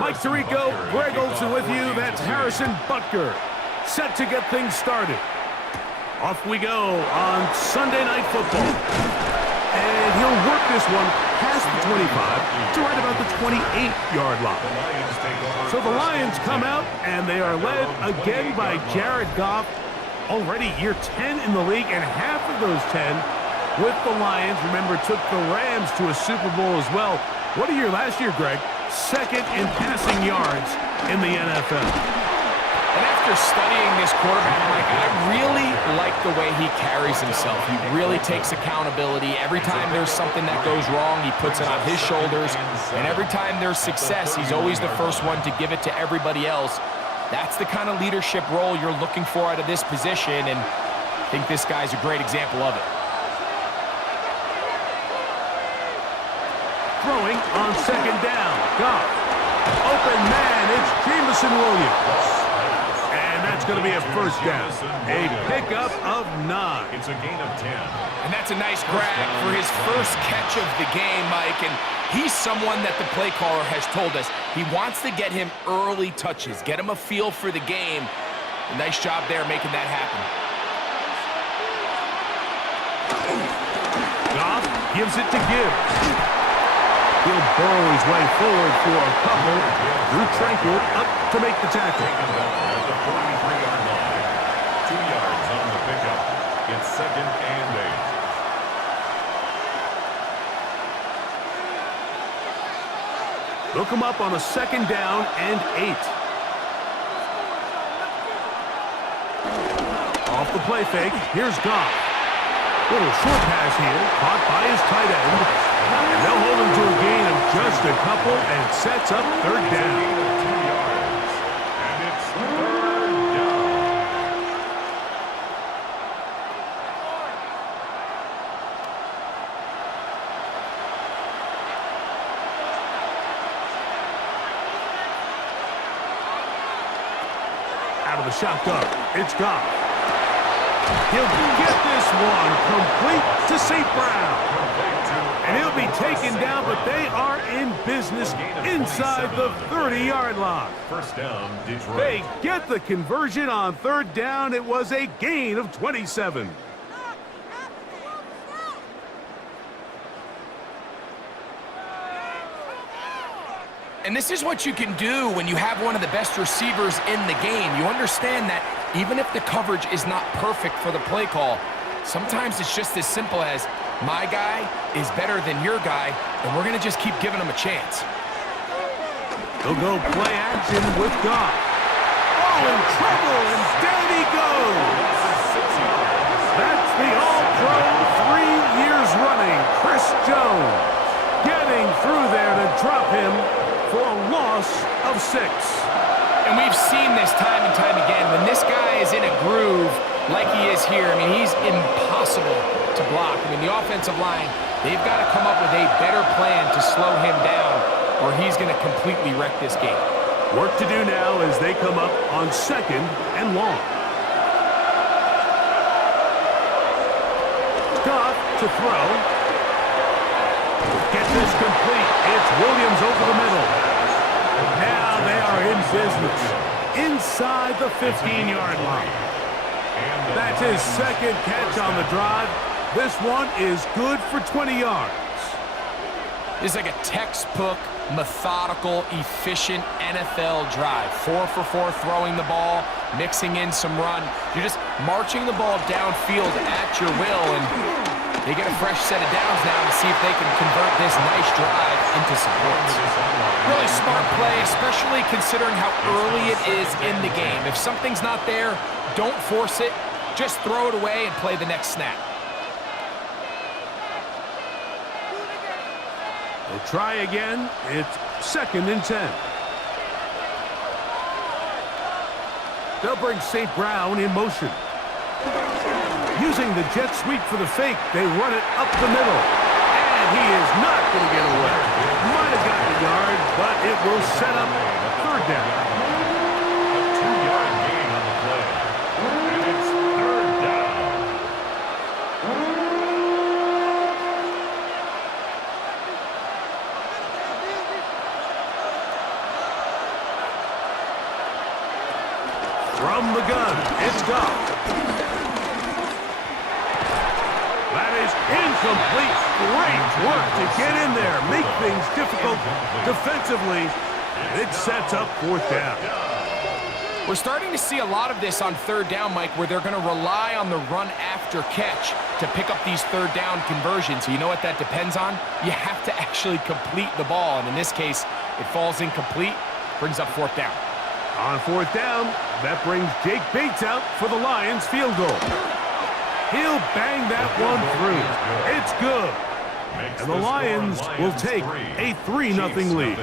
Mike Tirico, Greg Olson with you. That's Harrison Butker, set to get things started. Off we go on Sunday Night Football. And he'll work this one past the 25 to right about the 28-yard line. So the Lions come out, and they are led again by Jared Goff. Already year 10 in the league, and half of those 10 with the Lions. Remember, took the Rams to a Super Bowl as well. What a year last year, Greg. Second in passing yards in the NFL. And after studying this quarterback, Mike, I really like the way he carries himself. He really takes accountability. Every time there's something that goes wrong, he puts it on his shoulders. And every time there's success, he's always the first one to give it to everybody else. That's the kind of leadership role you're looking for out of this position, and I think this guy's a great example of it. Throwing on second down. Goff. Open man. It's Jameson Williams. And that's going to be a first down. A pickup of 9. It's a gain of 10. And that's a nice grab for his first catch of the game, Mike. And he's someone that the play caller has told us he wants to get him early touches, get him a feel for the game. A nice job there making that happen. Goff gives it to Gibbs. He'll burrow his way forward for a couple. Drew Tranquil up to make the tackle. At the 43-yard line. 2 yards on the pickup. It's 2nd and 8. They'll come up on a 2nd down and 8. Off the play fake, here's Goff. Little short pass here, caught by his tight end. And they'll hold him to a gain of just a couple and sets up 3rd down. 2 yards. And it's 3rd down. Out of the shotgun, it's Goff. He'll get this one complete to St. Brown. And he'll be taken down, but they are in business inside the 30-yard line. First down, Detroit. They get the conversion on 3rd down. It was a gain of 27. And this is what you can do when you have one of the best receivers in the game. You understand that even if the coverage is not perfect for the play call, sometimes it's just as simple as my guy is better than your guy, and we're going to just keep giving him a chance. They'll go play action with Goff. Oh, in trouble, and down he goes. That's the All-Pro 3 years running, Chris Jones, getting through there to drop him for a loss of 6. And we've seen this time and time again. When this guy is in a groove like he is here, I mean, he's impossible to block. I mean, the offensive line, they've got to come up with a better plan to slow him down, or he's going to completely wreck this game. Work to do now as they come up on 2nd and long. Goff to throw. Get this complete. It's Williams over the middle. Now they are in business inside the 15-yard line. That's his 2nd catch on the drive. This one is good for 20 yards. This is like a textbook, methodical, efficient NFL drive. 4 for 4 throwing the ball, mixing in some run. You're just marching the ball downfield at your will, and they get a fresh set of downs now to see if they can convert this nice drive into support. Really smart play, especially considering how early it is in the game. If something's not there, don't force it. Just throw it away and play the next snap. They'll try again. It's 2nd and 10. They'll bring St. Brown in motion. Using the jet sweep for the fake, they run it up the middle. And he is not going to get away. Might have gotten a yard, but it will set up 3rd down. A 2-yard gain on the play. And it's 3rd down. From the gun, it's Goff. That is incomplete. Great work to get in there, make things difficult defensively. It sets up fourth down. We're starting to see a lot of this on third down, Mike, where they're going to rely on the run after catch to pick up these third down conversions. So you know what that depends on? You have to actually complete the ball, and in this case, it falls incomplete, brings up fourth down. On fourth down, that brings Jake Bates out for the Lions field goal. He'll bang that one through. It's good. And the Lions will take a 3-0 lead.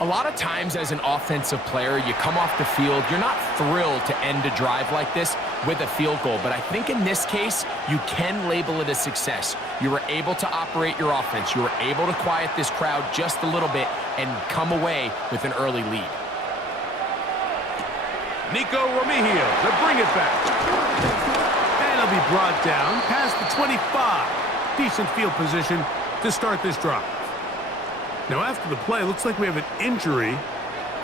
A lot of times as an offensive player, you come off the field, you're not thrilled to end a drive like this with a field goal. But I think in this case, you can label it a success. You were able to operate your offense. You were able to quiet this crowd just a little bit and come away with an early lead. Nico Remigio to bring it back. And he'll be brought down past the 25. Decent field position to start this drive. Now, after the play, looks like we have an injury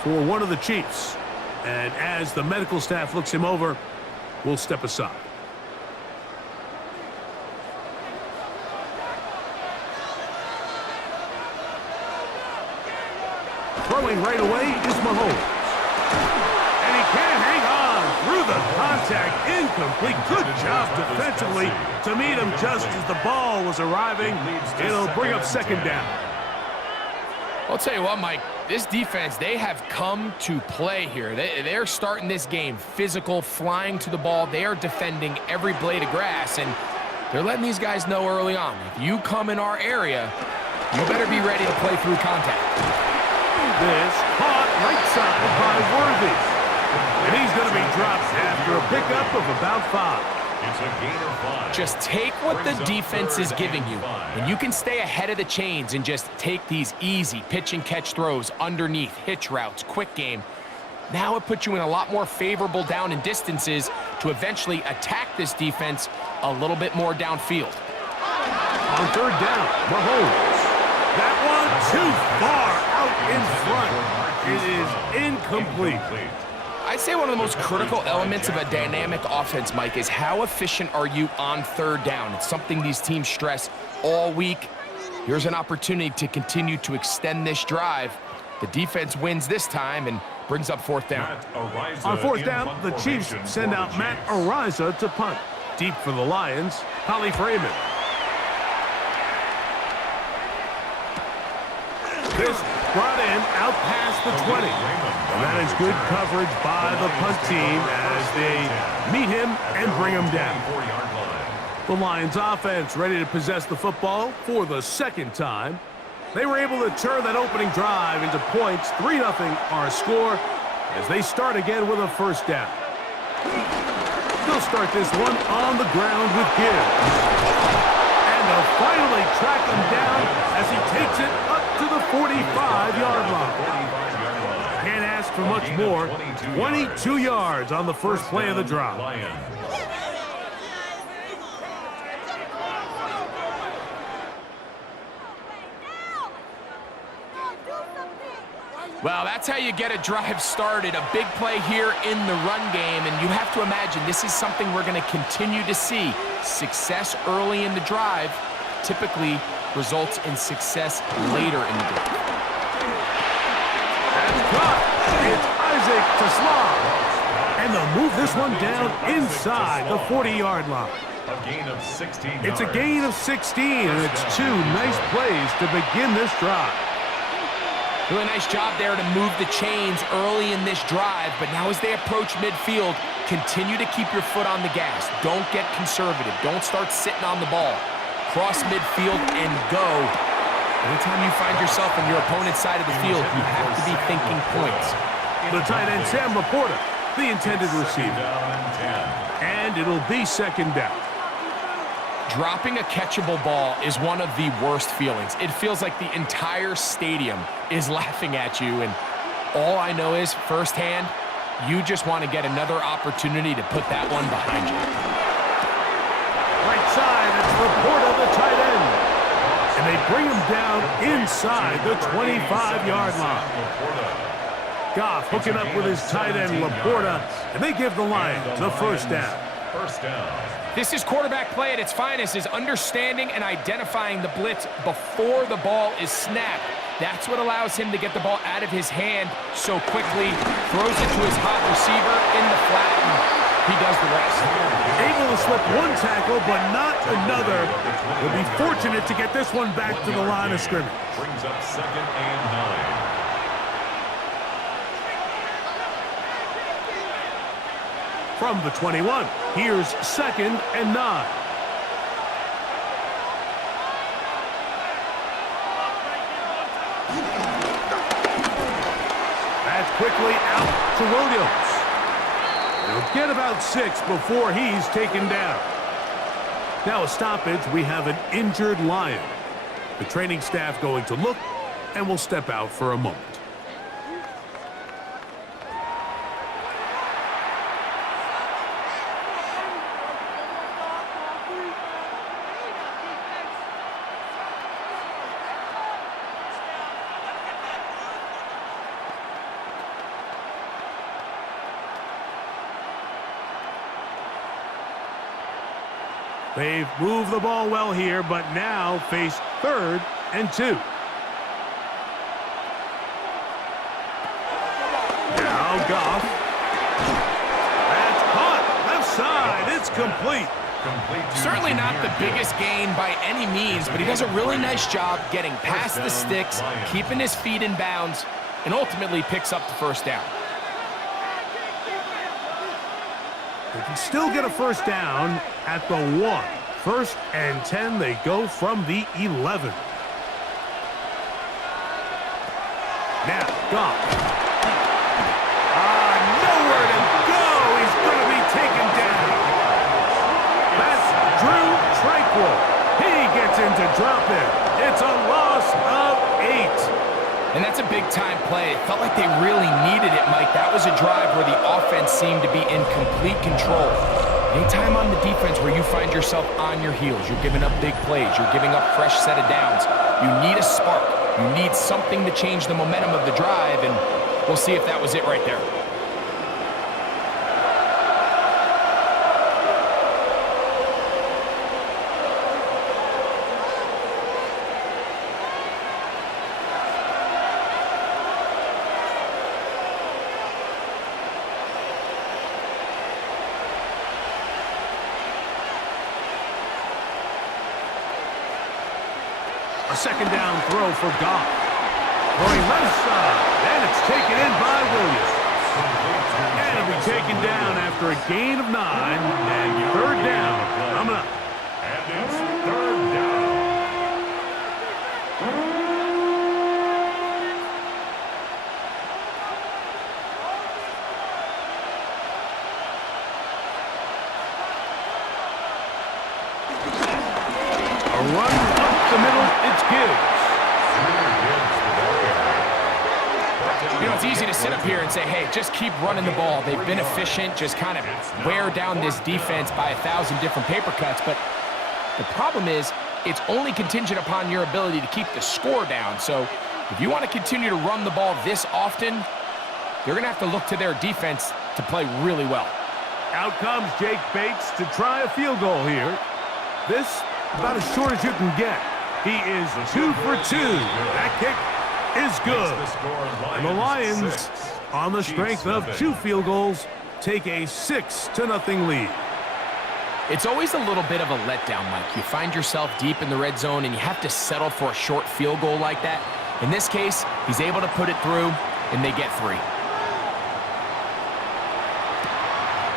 for one of the Chiefs. And as the medical staff looks him over, we'll step aside. Throwing right away is Mahomes. And he can't hang on through the contact. Incomplete. Good job defensively to meet him just as the ball was arriving. It'll bring up second down. I'll tell you what, Mike, this defense, they have come to play here. They're starting this game physical, flying to the ball. They are defending every blade of grass, and they're letting these guys know early on, if you come in our area, you better be ready to play through contact. This caught right side by Worthy. And he's going to be dropped after a pickup of about 5. It's a gain of 5. Just take what the defense is giving you. When you can stay ahead of the chains and just take these easy pitch and catch throws underneath, hitch routes, quick game, now it puts you in a lot more favorable down and distances to eventually attack this defense a little bit more downfield. On third down, Mahomes. That one too far out in front. It is incomplete. I'd say one of the most critical elements of a dynamic offense, Mike, is how efficient are you on third down. It's something these teams stress all week. Here's an opportunity to continue to extend this drive. The defense wins this time and brings up fourth down. On fourth down, the Chiefs send out Matt Ariza to punt. Deep for the Lions, Holly Freeman. This brought in out past the 20. And that is good coverage by the punt team as they meet him and bring him down. The Lions offense ready to possess the football for the second time. They were able to turn that opening drive into points. 3-0 our score as they start again with a first down. They'll start this one on the ground with Gibbs. And they'll finally track him down as he takes it up to the 45-yard line. Can't ask for much more. 22 yards on the first play of the drive. Well, that's how you get a drive started. A big play here in the run game, and you have to imagine this is something we're going to continue to see. Success early in the drive typically results in success later in the drive. It's Isaac to Slav. And they'll move this one down inside the 40-yard line. A gain of 16 yards. It's a gain of 16, and it's 2 nice plays to begin this drive. Doing a nice job there to move the chains early in this drive, but now as they approach midfield, continue to keep your foot on the gas. Don't get conservative. Don't start sitting on the ball. Cross midfield and go. Anytime you find yourself on your opponent's side of the field, you have to be thinking points. The tight end, Sam Laporta, the intended receiver. And it'll be second down. Dropping a catchable ball is one of the worst feelings. It feels like the entire stadium is laughing at you, and all I know is, firsthand, you just want to get another opportunity to put that one behind you. Right side, it's Laporta, the tight end. And they bring him down inside the 25-yard line. Goff hooking up with his tight end, Laporta, and they give the Lions the first down. First down. This is quarterback play at its finest, is understanding and identifying the blitz before the ball is snapped. That's what allows him to get the ball out of his hand so quickly, throws it to his hot receiver in the flat, and he does the rest. Able to slip one tackle, but not another. Will be fortunate to get this one back to the line of scrimmage. Brings up 2nd and 9. From the 21, here's 2nd and 9. That's quickly out to Williams. He'll get about 6 before he's taken down. Now a stoppage, we have an injured Lion. The training staff going to look and will step out for a moment. They've moved the ball well here, but now face 3rd and 2. Now Goff. That's caught. Left side. It's complete. Certainly not the biggest gain by any means, but he does a really nice job getting past the sticks, keeping his feet in bounds, and ultimately picks up the first down. They can still get a first down at the 1. 1st and 10, they go from the 11. Now, Goff. Nowhere to go. He's going to be taken down. That's Drew Tranquil. He gets into drop there. It's a loss of 8. And that's a big-time play. It felt like they really needed it, Mike. That was a drive where the offense seemed to be in complete control. Anytime on the defense where you find yourself on your heels, you're giving up big plays, you're giving up fresh set of downs, you need a spark. You need something to change the momentum of the drive, and we'll see if that was it right there. A 2nd down throw for Goff. Throwing left side, and it's taken in by Williams. And it'll be taken down after a gain of 9, and 3rd down coming up. And it's 3rd down. A run up the middle, it's Gibbs. You know, it's easy to sit up here and say, hey, just keep running the ball. They've been efficient, just kind of wear down this defense by 1,000 different paper cuts. But the problem is, it's only contingent upon your ability to keep the score down. So if you want to continue to run the ball this often, you're going to have to look to their defense to play really well. Out comes Jake Bates to try a field goal here. This about as short as you can get. He is 2 for 2. That kick is good. And the Lions, on the strength of 2 field goals, take a 6-0 lead. It's always a little bit of a letdown, Mike. You find yourself deep in the red zone and you have to settle for a short field goal like that. In this case, he's able to put it through, and they get 3.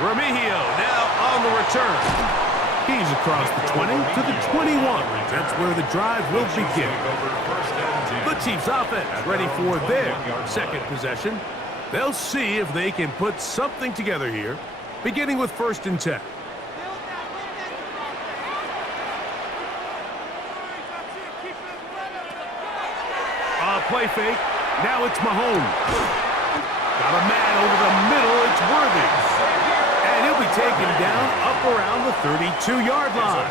Remigio now on the return. He's across the 20 to the 21. That's where the drive will begin. The Chiefs offense ready for their 2nd possession. They'll see if they can put something together here, beginning with 1st and 10. Play fake. Now it's Mahomes. Got a man over the middle. It's Worthy. And he'll be taken down up around the 32-yard line.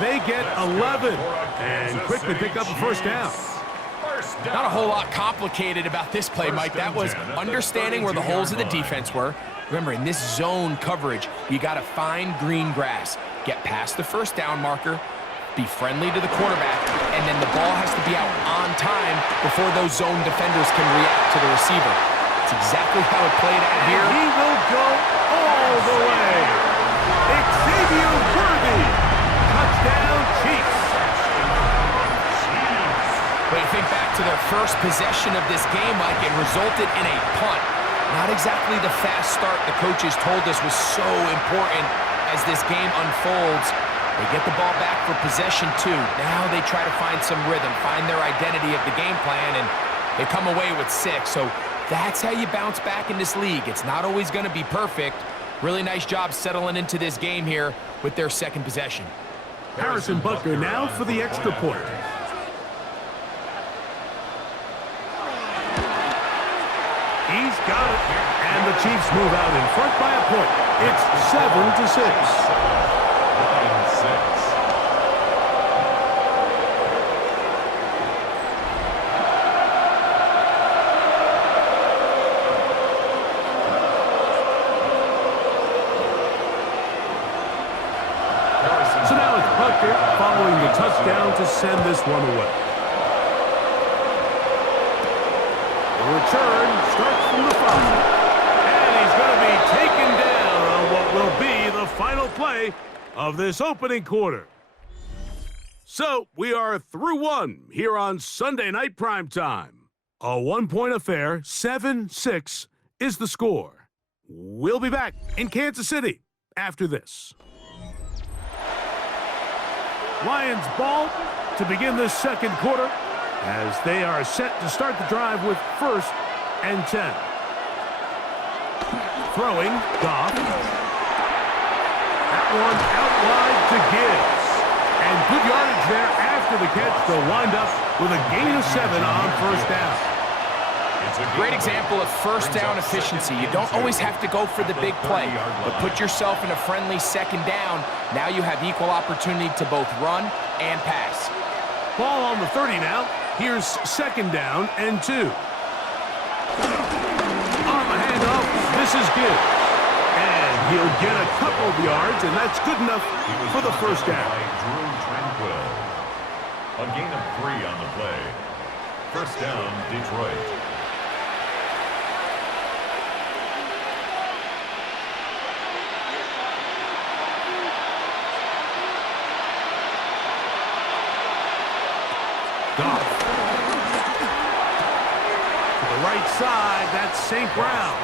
They get 11 and quickly pick up a first down. down. Not a whole lot complicated about this play, Mike. That was understanding where the holes of the defense were. Remember, in this zone coverage, you got to find green grass, get past the first down marker, be friendly to the quarterback, and then the ball has to be out on time before those zone defenders can react to the receiver. It's exactly how it played out here. And he will go all the way. Xavier Worthy. Touchdown, Chiefs. But you think back to their first possession of this game, Mike, it resulted in a punt. Not exactly the fast start the coaches told us was so important as this game unfolds. They get the ball back for possession two. Now they try to find some rhythm, find their identity of the game plan, and they come away with 6. So that's how you bounce back in this league. It's not always going to be perfect. Really nice job settling into this game here with their second possession. Harrison Butker now for the extra point. He's got it. And the Chiefs move out in front by a point. It's 7-6. So now it's Butker following the touchdown to send this one away. The return starts from the 5. And he's going to be taken down on what will be the final play of this opening quarter. So we are through one here on Sunday Night Primetime. A one-point affair, 7-6 is the score. We'll be back in Kansas City after this. Lions ball to begin this second quarter as they are set to start the drive with 1st and 10. Throwing, Goff. That one out wide to Gibbs. And good yardage there after the catch. They'll wind up with a gain of 7 on 1st down. Great example of first down efficiency. You don't always have to go for the big play, but put yourself in a friendly second down. Now you have equal opportunity to both run and pass. Ball on the 30 now. Here's 2nd down and 2. On the handoff, this is good. And he'll get a couple of yards, and that's good enough for the 1st down. A gain of 3 on the play. 1st down, Detroit. Goff. To the right side, that's St. Brown.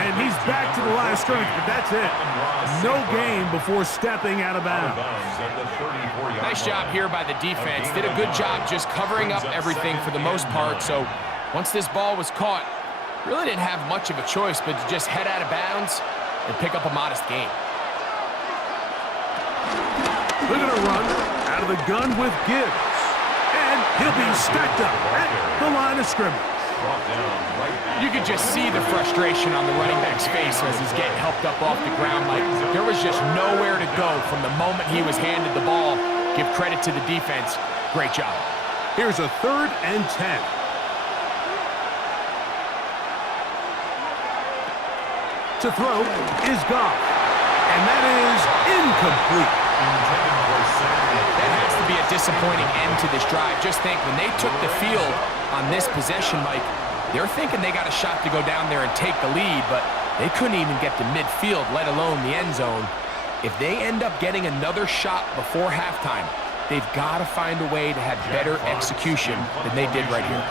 And he's back to the line of scrimmage, but that's it. No gain before stepping out of bounds. Nice job here by the defense. Did a good job just covering up everything for the most part. So once this ball was caught, really didn't have much of a choice but to just head out of bounds and pick up a modest gain. They're going to run out of the gun with Gibbs. And he'll be stacked up at the line of scrimmage. You could just see the frustration on the running back's face as he's getting helped up off the ground. Like there was just nowhere to go from the moment he was handed the ball. Give credit to the defense. Great job. Here's a 3rd and 10. To throw is Goff. And that is incomplete. That has to be a disappointing end to this drive. Just think, when they took the field on this possession, Mike, they're thinking they got a shot to go down there and take the lead, but they couldn't even get to midfield, let alone the end zone. If they end up getting another shot before halftime, they've got to find a way to have better execution than they did right here.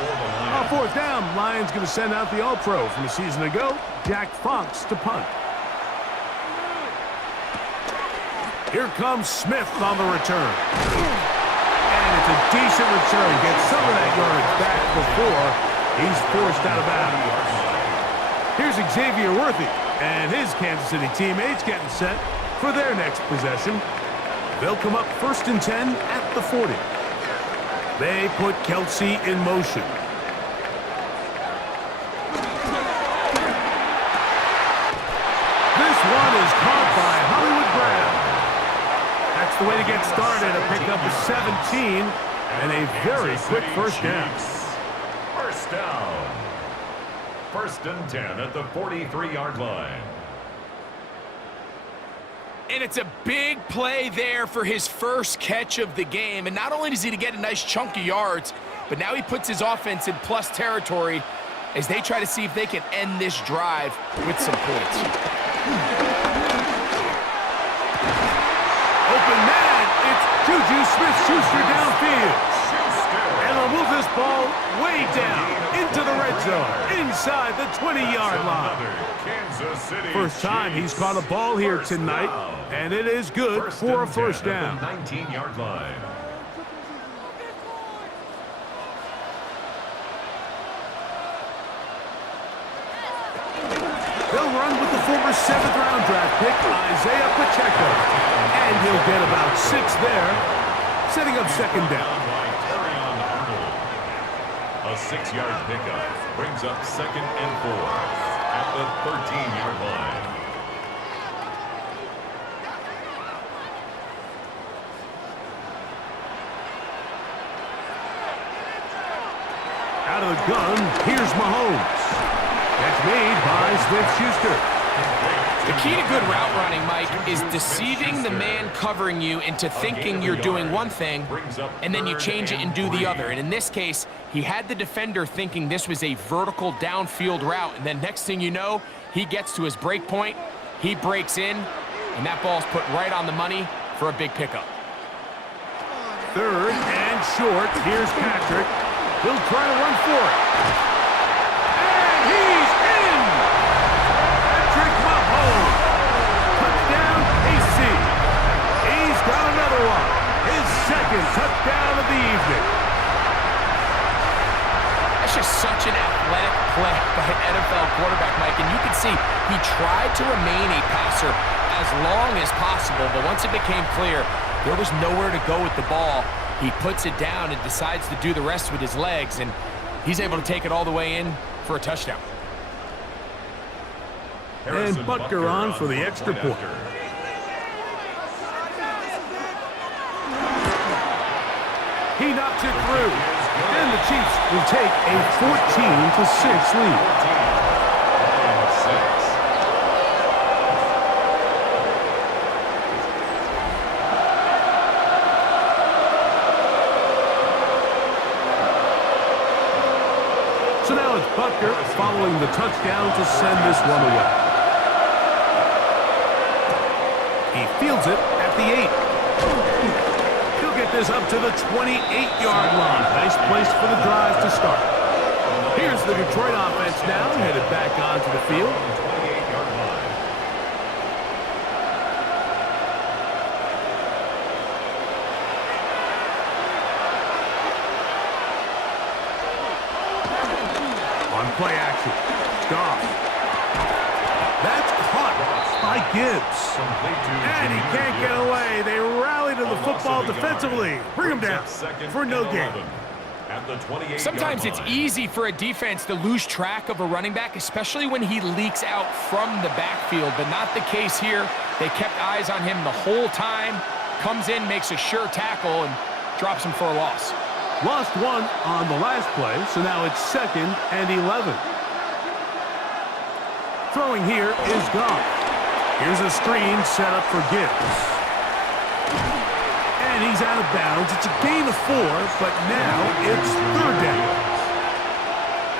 On 4th down, Lions going to send out the All-Pro from a season ago, Jack Fox, to punt. Here comes Smith on the return. And it's a decent return. Gets some of that yardage back before he's forced out of bounds. Here's Xavier Worthy and his Kansas City teammates getting set for their next possession. They'll come up 1st and 10 at the 40. They put Kelsey in motion. This one is caught by Hollywood Brown. That's the way to get started. A pickup of 17 and a very quick 1st down. First down. First and 10 at the 43-yard line. And it's a big play there for his first catch of the game. And not only does he get a nice chunk of yards, but now he puts his offense in plus territory as they try to see if they can end this drive with some points. Open man, it's Juju Smith-Schuster downfield. And they'll move this ball way down into the red zone, inside the 20-yard line. First time he's caught a ball here tonight, and it is good for a first down. 19-yard line. They'll run with the former 7th-round draft pick, Isaiah Pacheco. And he'll get about 6 there, setting up second down. A 6-yard pickup brings up 2nd and 4 at the 13-yard line. Out of the gun, here's Mahomes. That's made by Smith-Schuster. The key to good route running, Mike, is deceiving the man covering you into thinking you're doing one thing, and then you change it and do the other. And in this case, he had the defender thinking this was a vertical downfield route, and then next thing you know, he gets to his break point, he breaks in, and that ball's put right on the money for a big pickup. 3rd and short. Here's Patrick. He'll try to run for it. And he's in! Patrick Mahomes. Touchdown, KC. He's got another one. His 2nd touchdown of the evening. That's just such an athletic play by an NFL quarterback, Mike, and you can see he tried to remain a passer as long as possible, but once it became clear there was nowhere to go with the ball, he puts it down and decides to do the rest with his legs, and he's able to take it all the way in for a touchdown. And Butker on for the extra point. He knocks it through, and the Chiefs will take a 14-6 lead. So now it's Butker following the touchdown to send this one away. He fields it at the 8. He'll get this up to the 28-yard line. Nice place for the drive to start. Here's the Detroit offense now, headed back onto the field. Play action. Goff. That's caught by Gibbs. And he can't get away. They rally to the football defensively. Bring him down for no gain. Sometimes it's easy for a defense to lose track of a running back, especially when he leaks out from the backfield, but not the case here. They kept eyes on him the whole time. Comes in, makes a sure tackle, and drops him for a loss. Lost one on the last play, so now it's 2nd and 11. Throwing here is Goff. Here's a screen set up for Gibbs. And he's out of bounds. It's a gain of 4, but now it's 3rd down.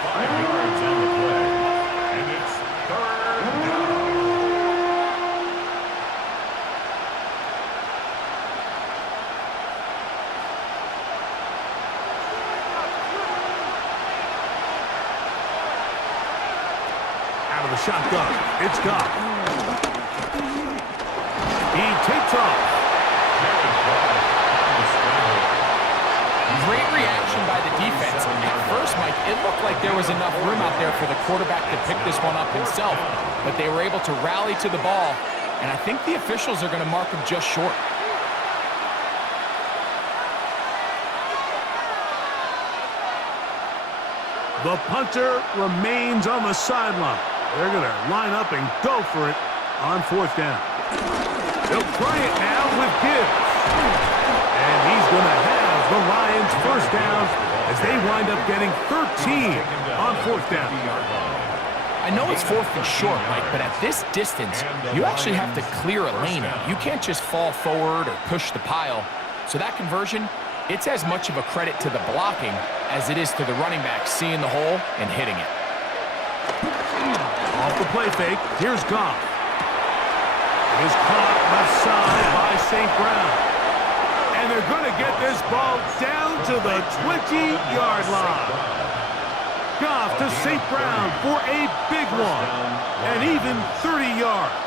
5 yards on the play, and it's 3rd down. Out of the shotgun, it's Goff. He takes off. Great reaction by the defense. At first, Mike, it looked like there was enough room out there for the quarterback to pick this one up himself, but they were able to rally to the ball, and I think the officials are going to mark him just short. The punter remains on the sideline. They're going to line up and go for it on 4th down. They'll try it now with Gibbs. And he's going to have the Lions first down as they wind up getting 13 on 4th down. I know it's 4th and short, Mike, but at this distance, you actually have to clear a lane out. You can't just fall forward or push the pile. So that conversion, it's as much of a credit to the blocking as it is to the running back seeing the hole and hitting it. Off the play fake, here's Goff. It is caught left side by St. Brown. And they're going to get this ball down to the 20-yard line. Goff to St. Brown for a big one, and even 30 yards.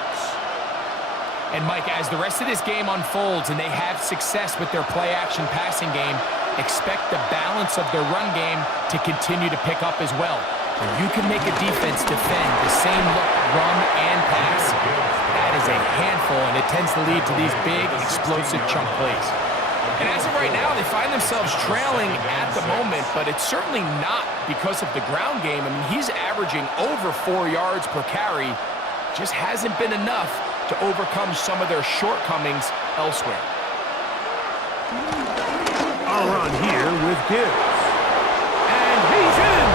And Mike, as the rest of this game unfolds and they have success with their play-action passing game, expect the balance of their run game to continue to pick up as well. When you can make a defense defend the same look, run, and pass, that is a handful, and it tends to lead to these big, explosive chunk plays. And as of right now, they find themselves trailing at the moment, but it's certainly not because of the ground game. I mean, he's averaging over 4 yards per carry. Just hasn't been enough to overcome some of their shortcomings elsewhere. A run here with Gibbs. And he's in!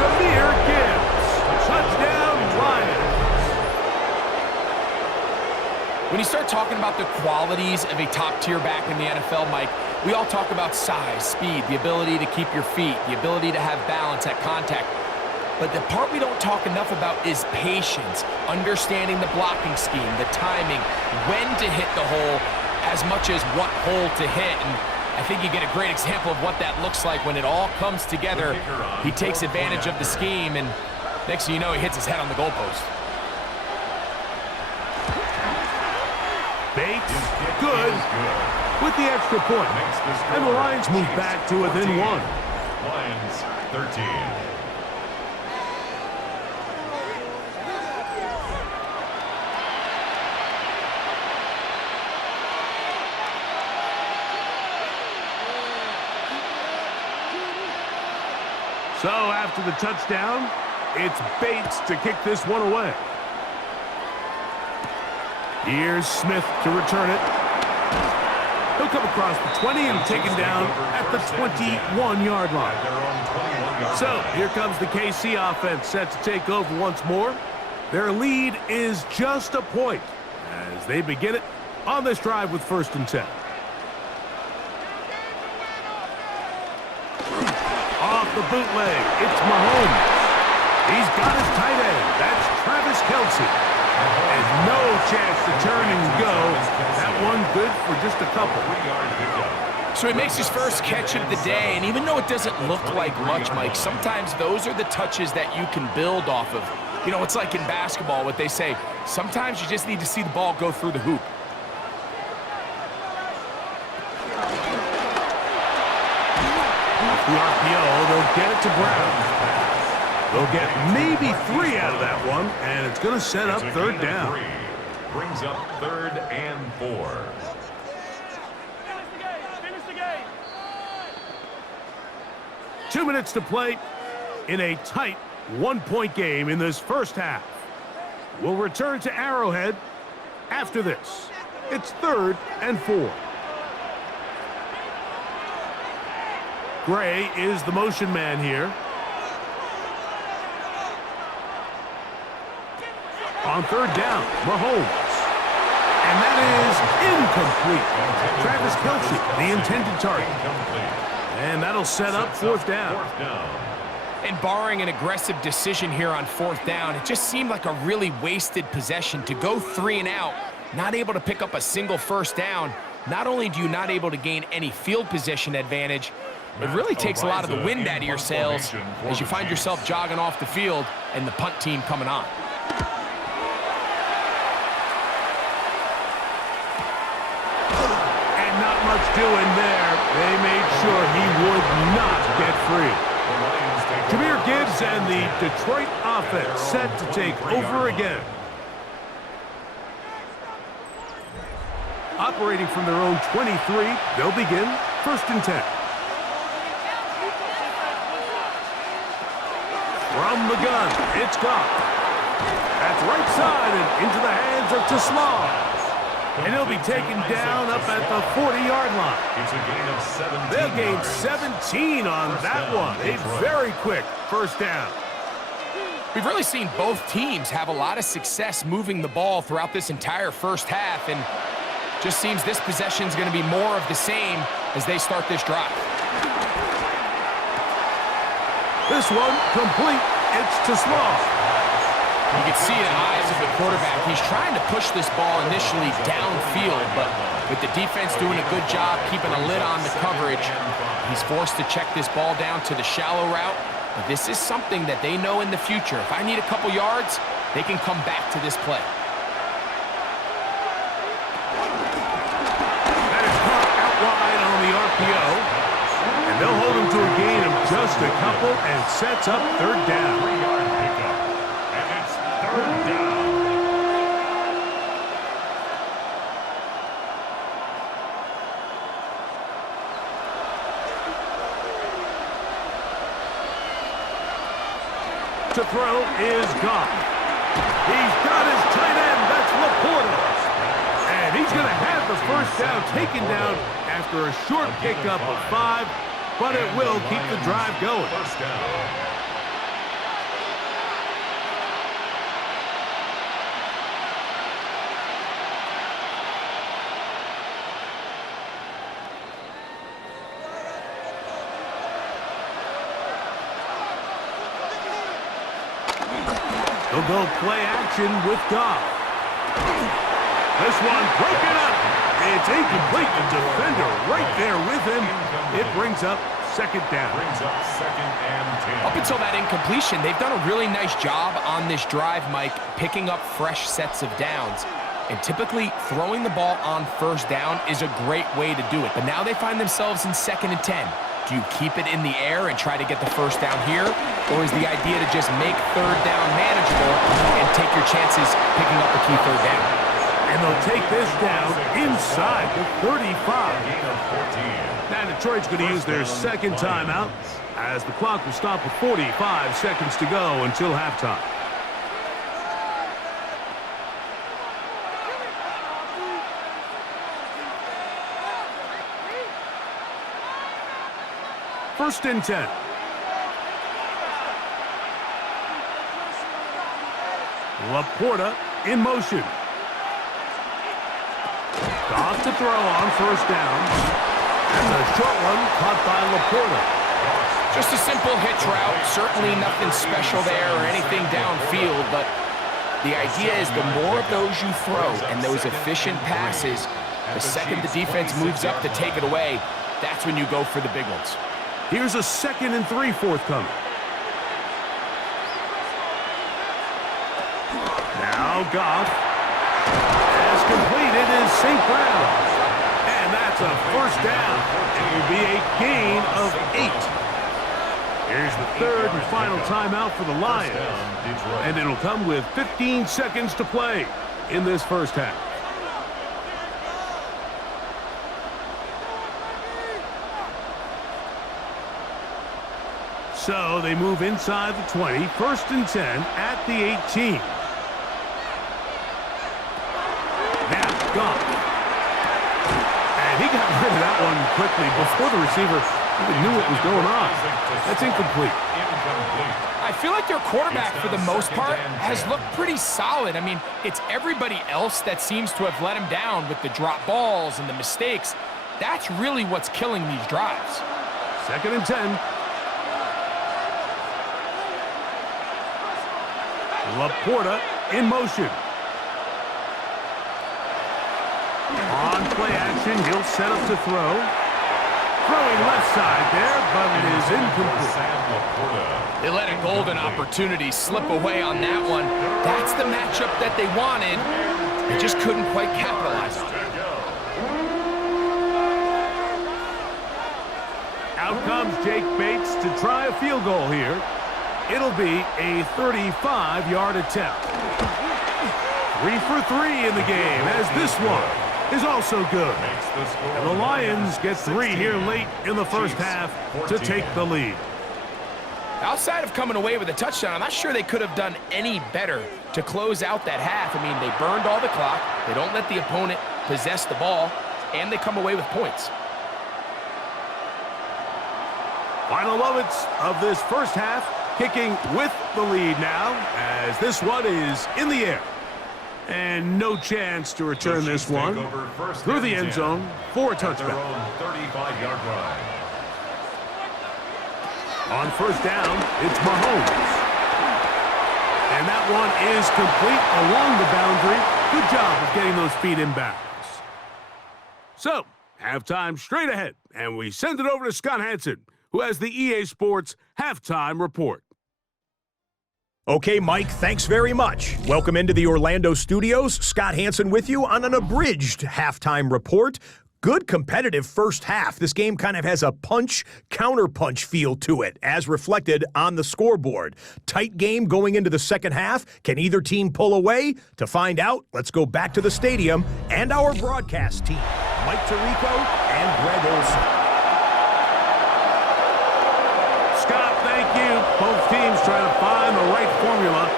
Jameer Gibbs. Touchdown, Lions. When you start talking about the qualities of a top-tier back in the NFL, Mike, we all talk about size, speed, the ability to keep your feet, the ability to have balance at contact. But the part we don't talk enough about is patience, understanding the blocking scheme, the timing, when to hit the hole, as much as what hole to hit. And I think you get a great example of what that looks like when it all comes together. He takes advantage of the scheme, and next thing you know, he hits his head on the goalpost. Bates, good, with the extra point. And the Lions move back to within 1. Lions 13. So after the touchdown, it's Bates to kick this one away. Here's Smith to return it. He'll come across the 20 and taken down at the 21-yard line. So here comes the KC offense set to take over once more. Their lead is just a point as they begin it on this drive with 1st and 10. Off the bootleg, it's Mahomes. He's got his tight end. That's Travis Kelce. And no chance to turn and go. That one good for just a couple. So he makes his first catch of the day, and even though it doesn't look like much, Mike, sometimes those are the touches that you can build off of. You know, it's like in basketball, what they say, sometimes you just need to see the ball go through the hoop. Off the RPO, they'll get it to Brown. They'll get maybe 3 out of that one, and it's going to set up 3rd down. Brings up 3rd and 4. Finish the game. 2 minutes to play in a tight 1-point game in this first half. We'll return to Arrowhead after this. It's 3rd and 4. Gray is the motion man here. On 3rd down, Mahomes. And that is incomplete. Travis Kelce, the intended target. And that'll set up 4th down. And barring an aggressive decision here on 4th down, it just seemed like a really wasted possession to go 3 and out, not able to pick up a single 1st down. Not only do you not able to gain any field position advantage, it really takes a lot of the wind out of your sails as you find yourself jogging off the field and the punt team coming on. Doing there, they made sure he would not get free. Jameer Gibbs and the Detroit offense set to take over again. Operating from their own 23, they'll begin 1st and 10. From the gun, it's Goff. That's right side and into the hands of Tesla. And he'll be taken down up at the 40-yard line. It's a gain of 17 They'll gain yards. 17 on that one. A very quick first down. We've really seen both teams have a lot of success moving the ball throughout this entire first half, and just seems this possession is going to be more of the same as they start this drive. This one complete. It's to Small. You can see in the eyes of the quarterback, he's trying to push this ball initially downfield, but with the defense doing a good job keeping a lid on the coverage, he's forced to check this ball down to the shallow route. But this is something that they know in the future. If I need a couple yards, they can come back to this play. That is caught out wide on the RPO. And they'll hold him to a gain of just a couple and sets up third down. 3-yard pickup. And it's third down. To throw is gone. He's got his tight end. That's Laporta. And he's going to have the first down taken down after a short pickup of 5, but it will keep the drive going. First down. They'll go play action with Goff. This one broken up. It's incomplete. The defender right there with him. It brings up second down. Brings up second and 10. Up until that incompletion, they've done a really nice job on this drive, Mike, picking up fresh sets of downs. And typically, throwing the ball on first down is a great way to do it. But now they find themselves in 2nd and 10. Do you keep it in the air and try to get the first down here? Or is the idea to just make third down manageable and take your chances picking up a key third down? And they'll take this down inside the 35. Gain of 14. Now Detroit's going to use their second timeout as the clock will stop with 45 seconds to go until halftime. First and 10. Laporta in motion. Goff to throw on first down. And the short one caught by Laporta. Just a simple hitch route. Certainly nothing special there or anything downfield, but the idea is the more of those you throw and those efficient passes, the second the defense moves up to take it away, that's when you go for the big ones. Here's a 2nd and 3 forthcoming. Now Goff has completed his St. Brown. And that's a first down. It will be a gain of 8. Here's the third and final timeout for the Lions. And it'll come with 15 seconds to play in this first half. So they move inside the 20, 1st and 10 at the 18. Now Goff. And he got rid of that one quickly before the receiver even knew what was going on. That's incomplete. I feel like their quarterback, for the most part, has looked pretty solid. I mean, it's everybody else that seems to have let him down with the drop balls and the mistakes. That's really what's killing these drives. 2nd and 10. Laporta in motion. On play action, he'll set up to throw. Throwing left side there, but it is incomplete. They let a golden opportunity slip away on that one. That's the matchup that they wanted. They just couldn't quite capitalize on it. Out comes Jake Bates to try a field goal here. It'll be a 35-yard attempt. 3 for 3 in the game, as this one is also good. And the Lions get 3 here late in the first half to take the lead. Outside of coming away with a touchdown, I'm not sure they could have done any better to close out that half. I mean, they burned all the clock. They don't let the opponent possess the ball, and they come away with points. Final moments of this first half, kicking with the lead now, as this one is in the air. And no chance to return this one through the end zone for a touchback. 35-yard line. On first down, it's Mahomes. And that one is complete along the boundary. Good job of getting those feet in bounds. So, halftime straight ahead, and we send it over to Scott Hansen, who has the EA Sports Halftime Report. Okay, Mike, thanks very much. Welcome into the Orlando studios. Scott Hansen with you on an abridged halftime report. Good competitive first half. This game kind of has a punch-counterpunch feel to it, as reflected on the scoreboard. Tight game going into the second half. Can either team pull away? To find out, let's go back to the stadium and our broadcast team, Mike Tirico and Greg Olson. Scott, thank you. Both teams trying to find the right formula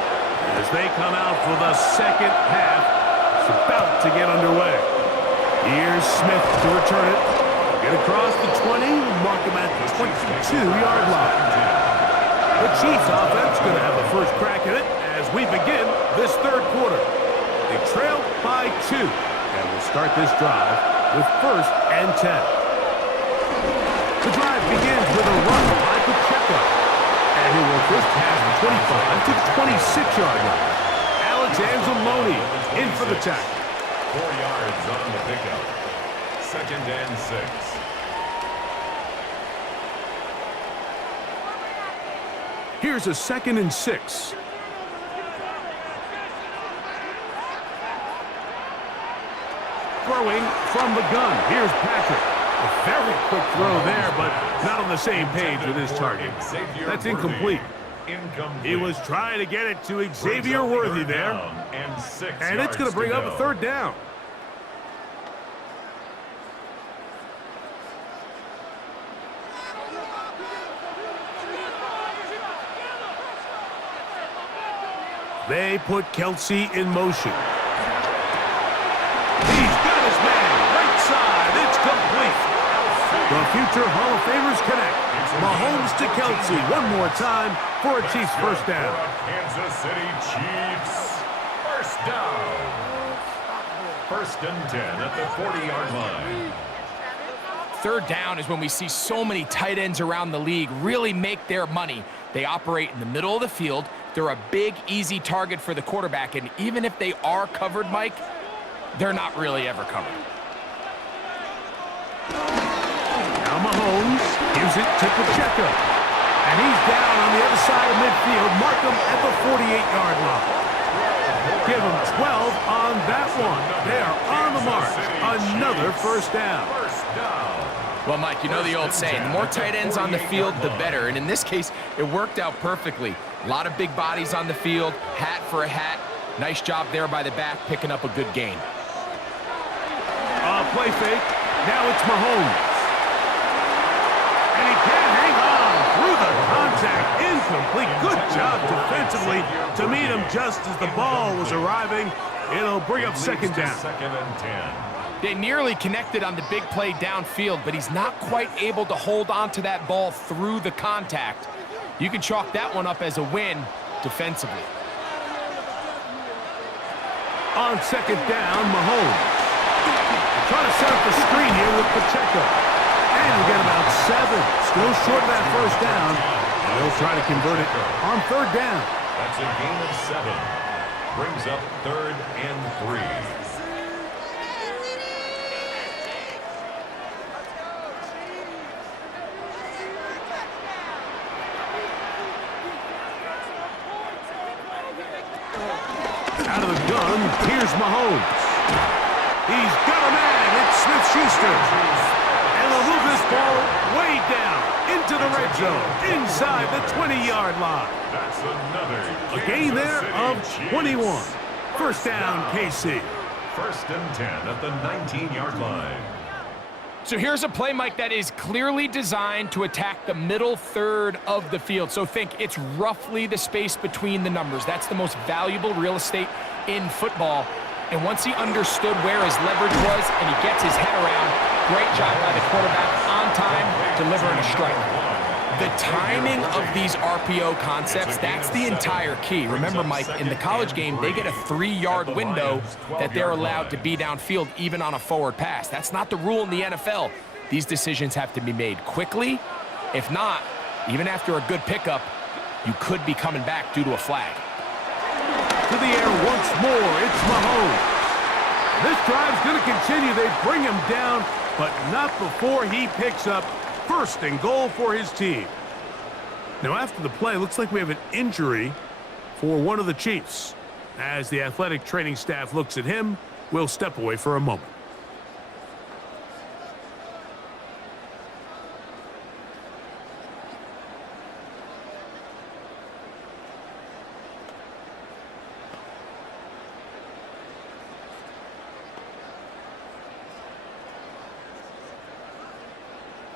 as they come out for the second half. It's about to get underway. Here's Smith to return it. Get across the 20, mark him at the 22-yard line. The Chiefs offense going to have the first crack at it as we begin this third quarter. They trail by 2, and we'll start this drive with first and 10. The drive begins with a run by Pacheco, and he will first pass the 25 to the 26-yard line. Alex Anzalone in for the tackle. 4 yards on the pickup. Second and 6. Here's a 2nd and 6. Throwing from the gun. Here's Patrick. A very quick throw there, but not on the same page with his target. That's incomplete. He was trying to get it to Xavier Worthy there. And it's going to bring up a third down. They put Kelsey in motion. He's got his man right side. It's complete. The future Hall of Famers connect. Mahomes to Kelsey one more time for a Chiefs first down. Kansas City Chiefs. First down. First and 10 at the 40-yard line. Third down is when we see so many tight ends around the league really make their money. They operate in the middle of the field. They're a big, easy target for the quarterback, and even if they are covered, Mike, they're not really ever covered. Now Mahomes gives it to Pacheco. And he's down on the other side of midfield. Mark him at the 48-yard line. Give him 12 on that one. They are on the mark. Another first down. Well, Mike, you know the old saying, the more tight ends on the field, the better. And in this case, it worked out perfectly. A lot of big bodies on the field, hat for a hat. Nice job there by the back, picking up a good gain. Play fake. Now it's Mahomes. And he can't hang on through the contact. Incomplete. Good job defensively to meet him just as the ball was arriving. It'll bring up second down. Second and 10. They nearly connected on the big play downfield, but he's not quite able to hold on to that ball through the contact. You can chalk that one up as a win defensively. On second down, Mahomes. Trying to set up the screen here with Pacheco. And we get about 7. Still short of that first down. And they'll try to convert it on third down. That's a gain of 7. Brings up third and 3. Out of the gun, here's Mahomes. He's got a man. It's Smith-Schuster. And they'll move this ball way down into the red zone, inside the 20-yard line. That's another A gain there of 21. First down, KC. First and 10 at the 19-yard line. So here's a play, Mike, that is clearly designed to attack the middle third of the field. So think it's roughly the space between the numbers. That's the most valuable real estate in football. And once he understood where his leverage was and he gets his head around, great job by the quarterback on time, delivering a strike. The timing of these RPO concepts, that's the entire key. Remember, Mike, in the college game, they get a 3-yard window that they're allowed to be downfield even on a forward pass. That's not the rule in the NFL. These decisions have to be made quickly. If not, even after a good pickup, you could be coming back due to a flag. To the air once more, it's Mahomes. This drive's going to continue. They bring him down, but not before he picks up first and goal for his team. Now, after the play, looks like we have an injury for one of the Chiefs. As the athletic training staff looks at him, we'll step away for a moment.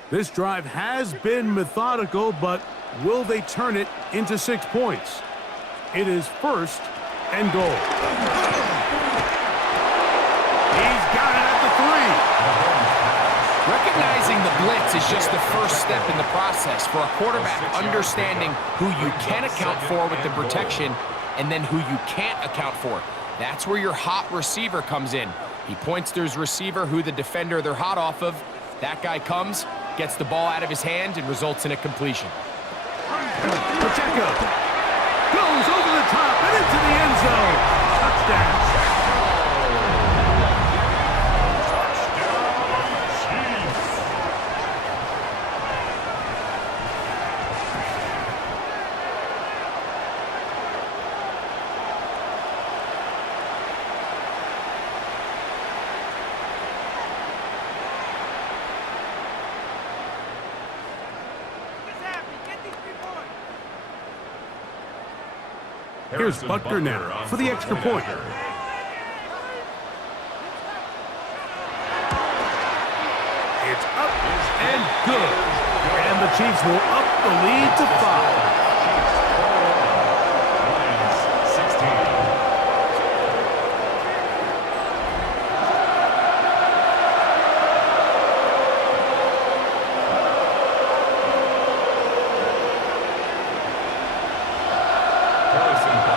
This drive has been methodical, but will they turn it into 6 points? It is first and goal. He's got it at the 3. Recognizing the blitz is just the first step in the process for a quarterback, understanding who you can account for with the protection and then who you can't account for. That's where your hot receiver comes in. He points to his receiver, who the defender they're hot off of. That guy comes, gets the ball out of his hand, and results in a completion. Pacheco goes over the top and into the end zone. Touchdown. Here's Butker now for the extra point. It's up and good. And the Chiefs will up the lead to 5.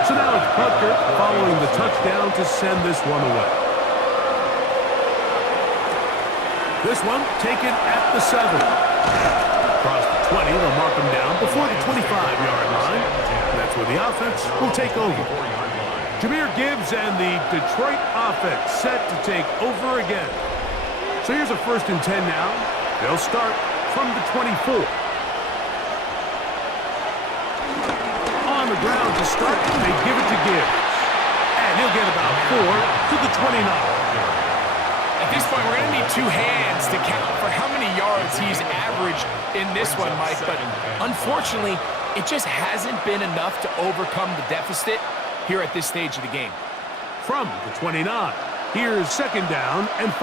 So now it's Butker following the touchdown to send this one away. This one taken at the 7. Across the 20, they'll mark him down before the 25-yard line. That's where the offense will take over. Jahmyr Gibbs and the Detroit offense set to take over again. So here's a 1st and 10 now. They'll start from the 24. The ground to start, they give it to Gibbs. And he'll get about 4 to the 29. At this point, we're going to need 2 hands to count for how many yards he's averaged in this one, Mike. But unfortunately, it just hasn't been enough to overcome the deficit here at this stage of the game. From the 29, here's 2nd down and 5.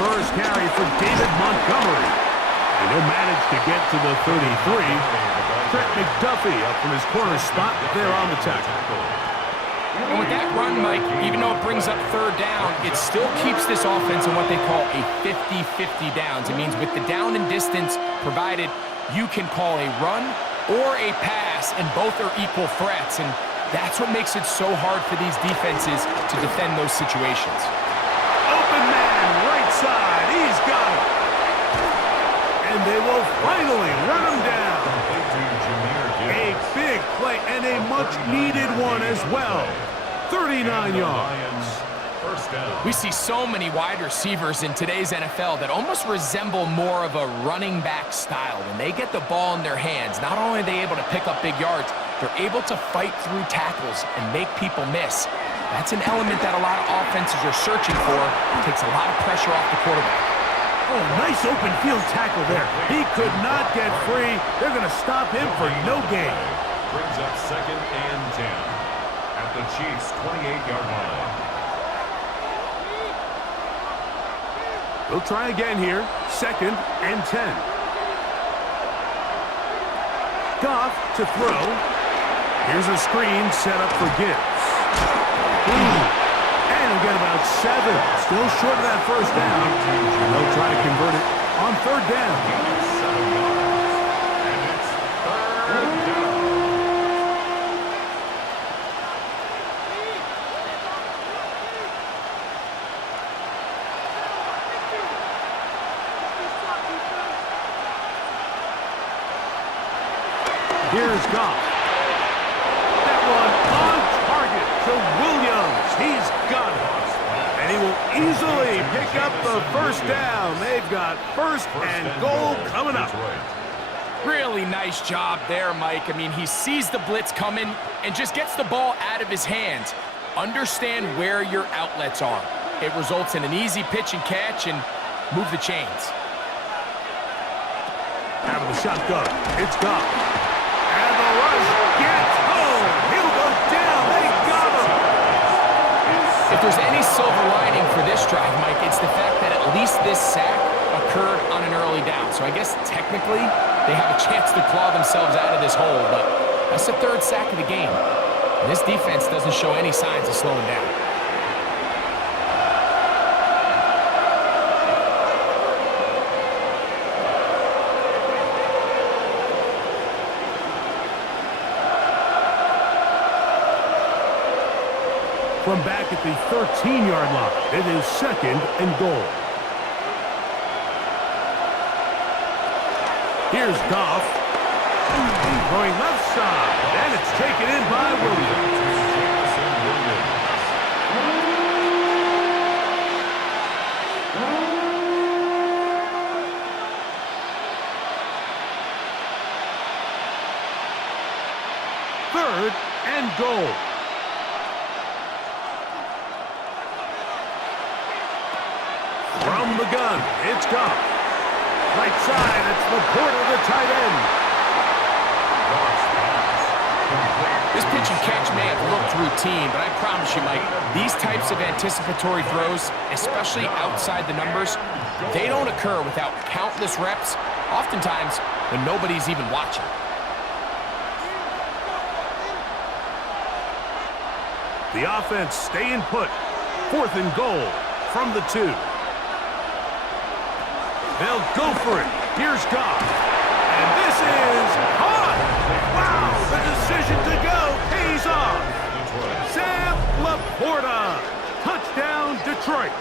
First carry for David Montgomery. And he'll manage to get to the 33. Trent McDuffie up from his corner spot there on the tackle. And with that run, Mike, even though it brings up 3rd down, it still keeps this offense in what they call a 50-50 downs. It means with the down and distance provided, you can call a run or a pass, and both are equal threats. And that's what makes it so hard for these defenses to defend those situations. Open man, right side. He's got it. And they will finally run him down. A big play and a much-needed one as well. 39 yards. We see so many wide receivers in today's NFL that almost resemble more of a running back style. When they get the ball in their hands, not only are they able to pick up big yards, they're able to fight through tackles and make people miss. That's an element that a lot of offenses are searching for. It takes a lot of pressure off the quarterback. Oh, nice open field tackle there. He could not get free. They're going to stop him for no gain. Brings up 2nd and 10 at the Chiefs' 28-yard line. We'll try again here. 2nd and 10. Goff to throw. Here's a screen set up for Gibbs. And he'll get about 7. Still short of that first down. And they'll try to convert it on 3rd down. 7 yards. And it's 3rd down. Here's Goff. That one on target to Williams. He's got it. And he will easily pick up the first down. They've got first and goal coming up. Really nice job there, Mike. I mean, he sees the blitz coming and just gets the ball out of his hands. Understand where your outlets are. It results in an easy pitch and catch and move the chains. Out of the shotgun, it's Goff. And the rush gets home. He'll go down. They got him. If there's any silver lining for this drive, Mike, it's the fact that at least this sack occurred on an early down. So I guess technically they have a chance to claw themselves out of this hole, but that's the 3rd sack of the game. And this defense doesn't show any signs of slowing down. From back at the 13-yard line, it is 2nd and goal. Here's Goff. Going left side, and it's taken in by Williams. Third and goal. From the gun, it's Goff. Right side, it's Laporta, the tight end. This pitch and catch may have looked routine, but I promise you, Mike, these types of anticipatory throws, especially outside the numbers, they don't occur without countless reps, oftentimes when nobody's even watching. The offense staying put. 4th and goal from the 2. They'll go for it. Here's Goff. And this is caught. Wow, the decision to go pays off. Sam Laporta. Touchdown, Detroit.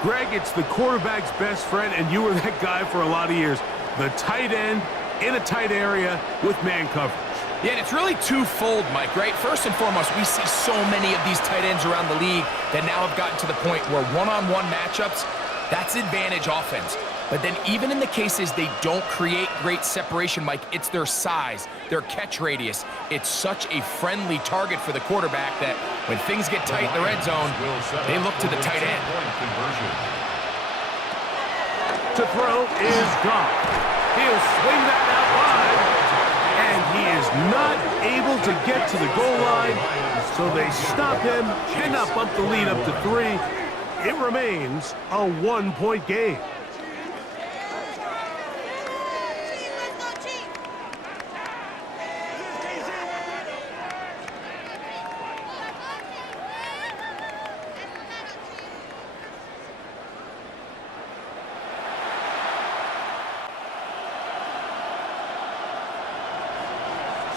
Greg, it's the quarterback's best friend, and you were that guy for a lot of years. The tight end in a tight area with man coverage. Yeah, and it's really twofold, Mike, right? First and foremost, we see so many of these tight ends around the league that now have gotten to the point where one-on-one matchups, that's advantage offense. But then even in the cases they don't create great separation, Mike, it's their size, their catch radius. It's such a friendly target for the quarterback that when things get tight in the red zone, they look to the tight end. To throw is Goff. He'll swing that out wide, and he is not able to get to the goal line, so they stop him, cannot bump the lead up to 3. It remains a 1-point game.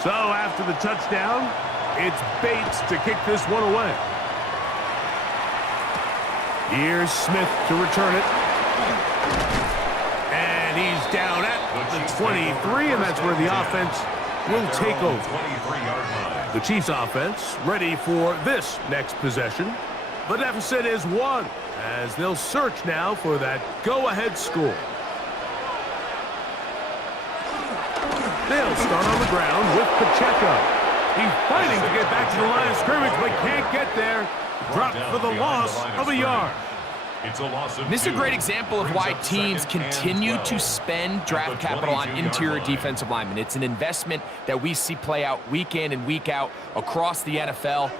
So after the touchdown, it's Bates to kick this one away. Here's Smith to return it. And he's down at the 23, and that's where the offense will take over. The Chiefs offense ready for this next possession. The deficit is 1, as they'll search now for that go-ahead score. They'll start on the ground with Pacheco. He's fighting to get back to the line of scrimmage, but can't get there. Dropped for the loss of a yard. This is a great example of why teams continue to spend draft capital on interior defensive linemen. It's an investment that we see play out week in and week out across the NFL.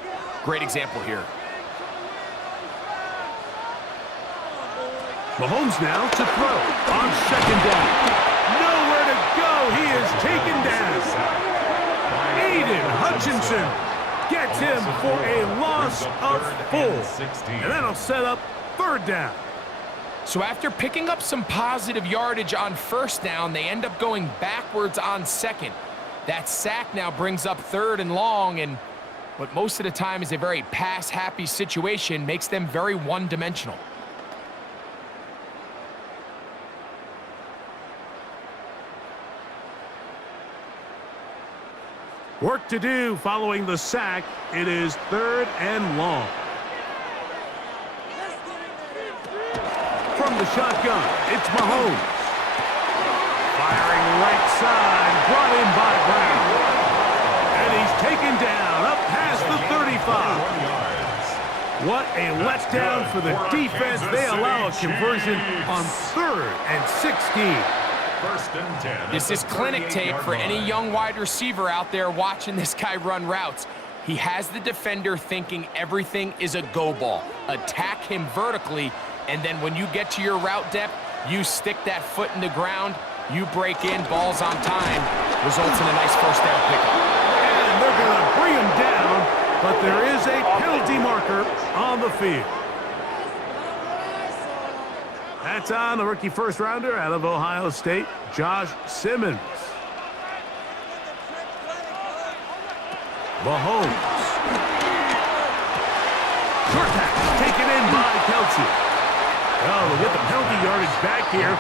Great example here. Mahomes now to throw on 2nd down. Nowhere to go. He is taken down. Aiden Hutchinson gets him for a loss of 4. And that'll set up 3rd down. So after picking up some positive yardage on 1st down, they end up going backwards on 2nd. That sack now brings up 3rd and long, and what most of the time is a very pass-happy situation makes them very one-dimensional. Work to do following the sack. It is 3rd and long. From the shotgun, it's Mahomes. Firing right side, brought in by Brown. And he's taken down up past the 35. What a letdown for the defense. They allow a conversion on 3rd and 16. 1st and 10. This is clinic tape for any young wide receiver out there watching this guy run routes. He has the defender thinking everything is a go ball. Attack him vertically, and then when you get to your route depth, you stick that foot in the ground, you break in, balls on time, results in a nice 1st down pickup. And they're going to bring him down, but there is a penalty marker on the field. That's on the rookie 1st rounder out of Ohio State, Josh Simmons. Mahomes. Short pass taken in by Kelsey. Oh, we'll get the penalty yardage back here.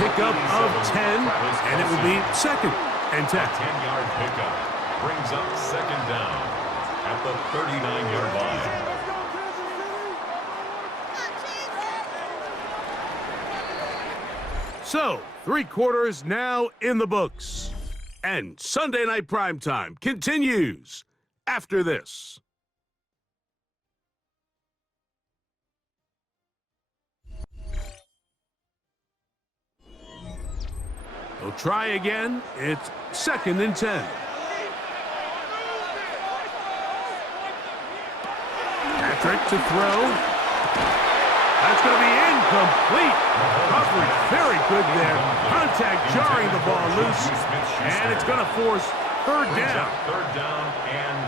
Pickup of 10, and it will be 2nd and 10. 10-yard pickup brings up 2nd down at the 39-yard line. So, 3 quarters now in the books. And Sunday Night Primetime continues after this. They'll try again. It's 2nd and 10. Patrick to throw. That's going to be incomplete. Coverage very good there. Contact jarring the ball loose. And it's going to force 3rd down. 3rd down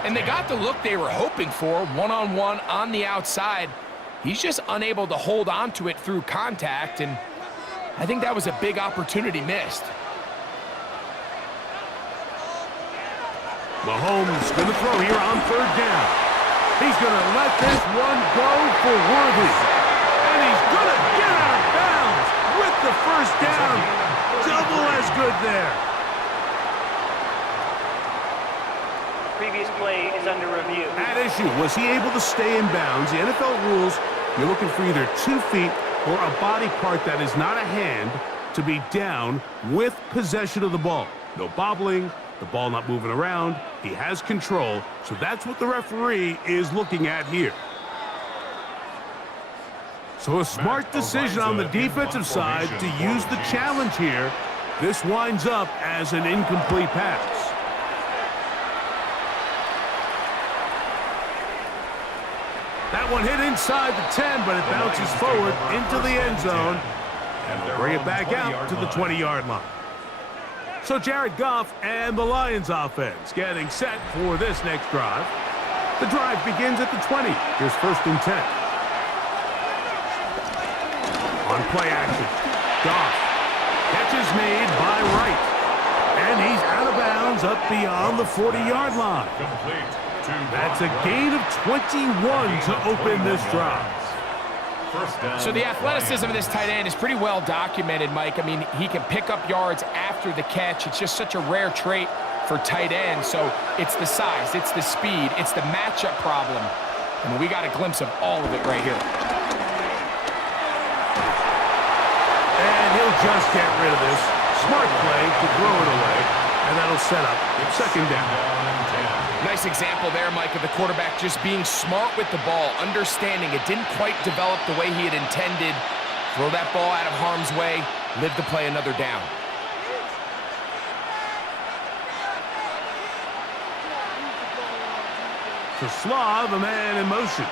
And they got the look they were hoping for, one-on-one on the outside. He's just unable to hold on to it through contact, and I think that was a big opportunity missed. Mahomes going to throw here on 3rd down. He's going to let this one go for Worthy. And he's going to get out of bounds with the 1st down. Double as good there. Previous play is under review. At issue, was he able to stay in bounds? The NFL rules, you're looking for either 2 feet or a body part that is not a hand to be down with possession of the ball. No bobbling, the ball not moving around. He has control, so that's what the referee is looking at here. So a smart decision on the defensive side to use the challenge here. This winds up as an incomplete pass. That one hit inside the 10, but it bounces forward into the end zone. And they'll bring it back out to the 20-yard line. So Jared Goff and the Lions offense getting set for this next drive. The drive begins at the 20. Here's 1st and 10. On play action, Goff. Catch is made by Wright. And he's out of bounds up beyond the 40-yard line. That's a gain of 21 to open this drive. So the athleticism of this tight end is pretty well documented, Mike. I mean, he can pick up yards after the catch. It's just such a rare trait for tight ends. So it's the size, it's the speed, it's the matchup problem. I mean, we got a glimpse of all of it right here. And he'll just get rid of this. Smart play to throw it away. And that'll set up 2nd down. Nice example there, Mike, of the quarterback just being smart with the ball, understanding it didn't quite develop the way he had intended. Throw that ball out of harm's way, live to play another down. To Slav, the man in motion.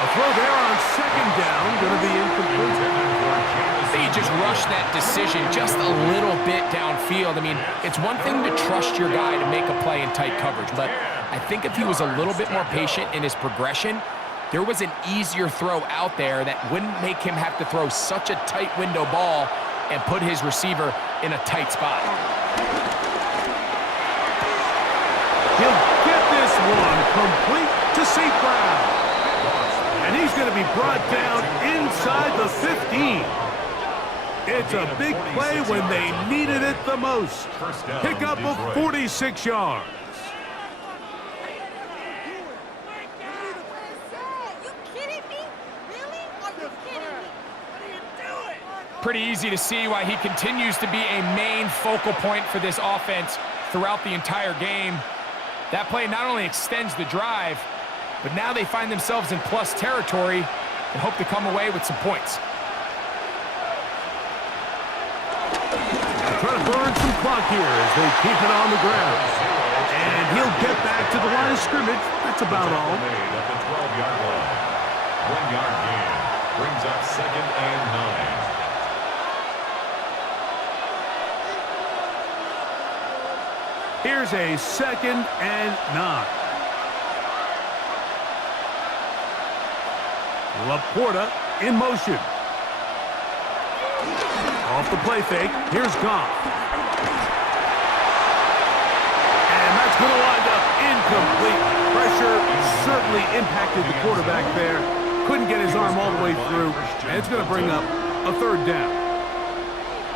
A throw there on 2nd down, going to be incomplete. You just rushed that decision just a little bit downfield. I mean, it's one thing to trust your guy to make a play in tight coverage, but I think if he was a little bit more patient in his progression, there was an easier throw out there that wouldn't make him have to throw such a tight window ball and put his receiver in a tight spot. He'll get this one complete to St. Brown. And he's going to be brought down inside the 15. It's a big play when they needed it the most. Pickup of 46 yards. Pretty easy to see why he continues to be a main focal point for this offense throughout the entire game. That play not only extends the drive, but now they find themselves in plus territory and hope to come away with some points. Trying to burn some clock here as they keep it on the ground. And he'll get back to the line of scrimmage. That's about all. At the 12-yard line. 1-yard gain brings up 2nd and 9. Here's a 2nd and 9. Laporta in motion. Off the play fake, here's Goff. And that's going to wind up incomplete. Pressure certainly impacted the quarterback there. Couldn't get his arm all the way through, and it's going to bring up a 3rd down.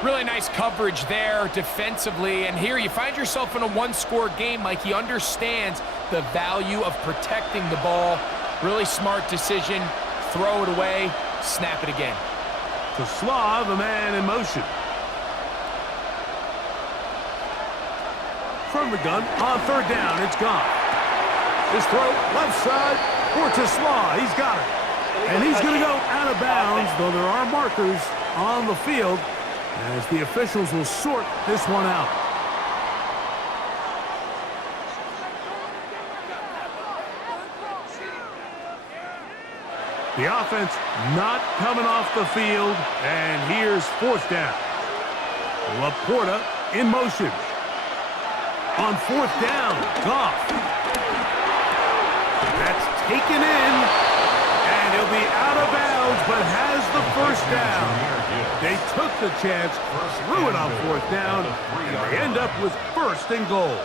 Really nice coverage there defensively, and here you find yourself in a one-score game. Mike, he understands the value of protecting the ball. Really smart decision. Throw it away, snap it again. To Slav, the man in motion. From the gun, on 3rd down, it's Goff. His throw, left side, for to Slav, he's got it. And he's going to go out of bounds, though there are markers on the field, as the officials will sort this one out. The offense not coming off the field, and here's 4th down. Laporta in motion. On 4th down, Goff. That's taken in, and he'll be out of bounds, but has the 1st down. They took the chance, threw it on 4th down, and they end up with 1st and goal.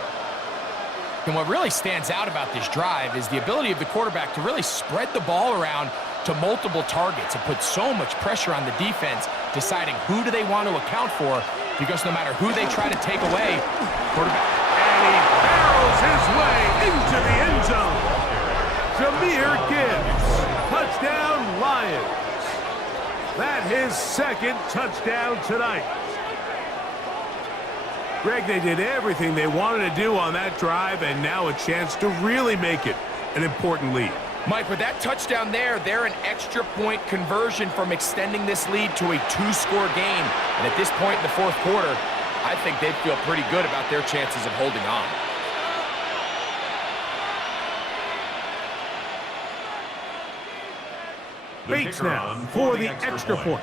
And what really stands out about this drive is the ability of the quarterback to really spread the ball around to multiple targets and put so much pressure on the defense, deciding who do they want to account for, because no matter who they try to take away, quarterback. And he barrels his way into the end zone. Jahmyr Gibbs, touchdown Lions. That his 2nd touchdown tonight. Greg, they did everything they wanted to do on that drive, and now a chance to really make it an important lead. Mike, with that touchdown there, they're an extra point conversion from extending this lead to a 2-score game. And at this point in the 4th quarter, I think they'd feel pretty good about their chances of holding on. Bates now for the extra point.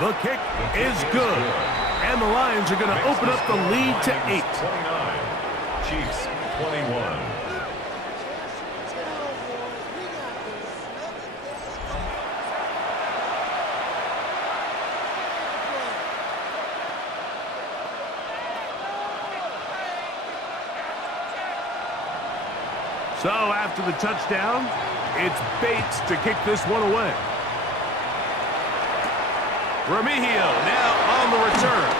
The kick is good. And the Lions are going to open up the lead to 8. 29. Chiefs 21. So after the touchdown, it's Bates to kick this one away. Remigio now on the return.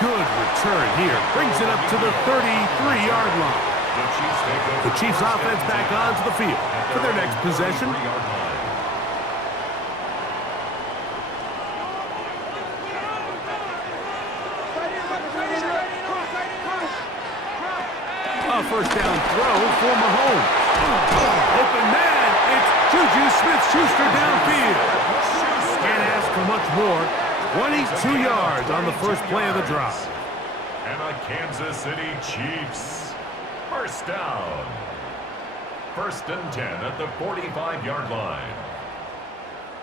Good return here. Brings it up to the 33-yard line. The Chiefs offense back onto the field for their next possession. A 1st down throw for Mahomes. Open man, it's Juju Smith-Schuster downfield. Can't ask for much more. 22 yards on the first play of the drive. And the Kansas City Chiefs. 1st down. First and 10 at the 45-yard line.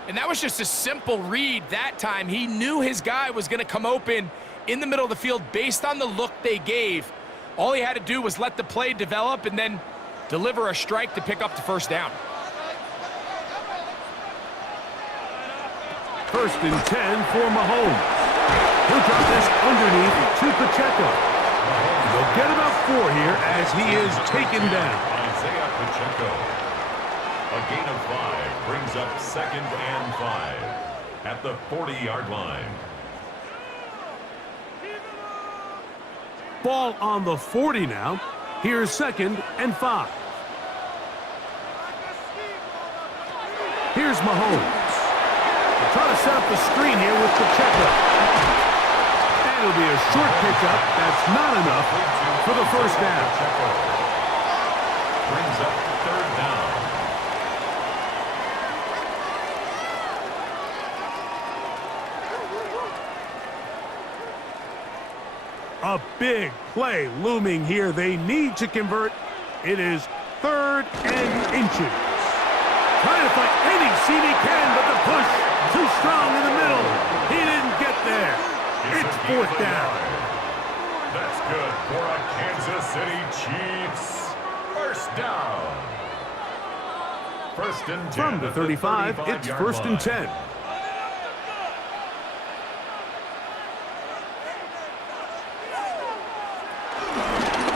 And that was just a simple read that time. He knew his guy was going to come open in the middle of the field based on the look they gave. All he had to do was let the play develop and then deliver a strike to pick up the first down. First and 10 for Mahomes. He'll drop this underneath to Pacheco. They'll get about 4 here as he is taken down. Isaiah Pacheco. A gain of 5 brings up 2nd and 5 at the 40-yard line. Ball on the 40 now. Here's 2nd and 5. Here's Mahomes. They'll try to set up the screen here with Pacheco. And it'll be a short pickup. That's not enough for the first down. Pacheco brings up 3rd down. A big play looming here. They need to convert. It is 3rd and inches. Trying to find any seam he can, but the push too strong in the middle. He didn't get there. It's 4th down. That's good for a Kansas City Chiefs. First down. First and 10 From the 35, it's 1st and 10.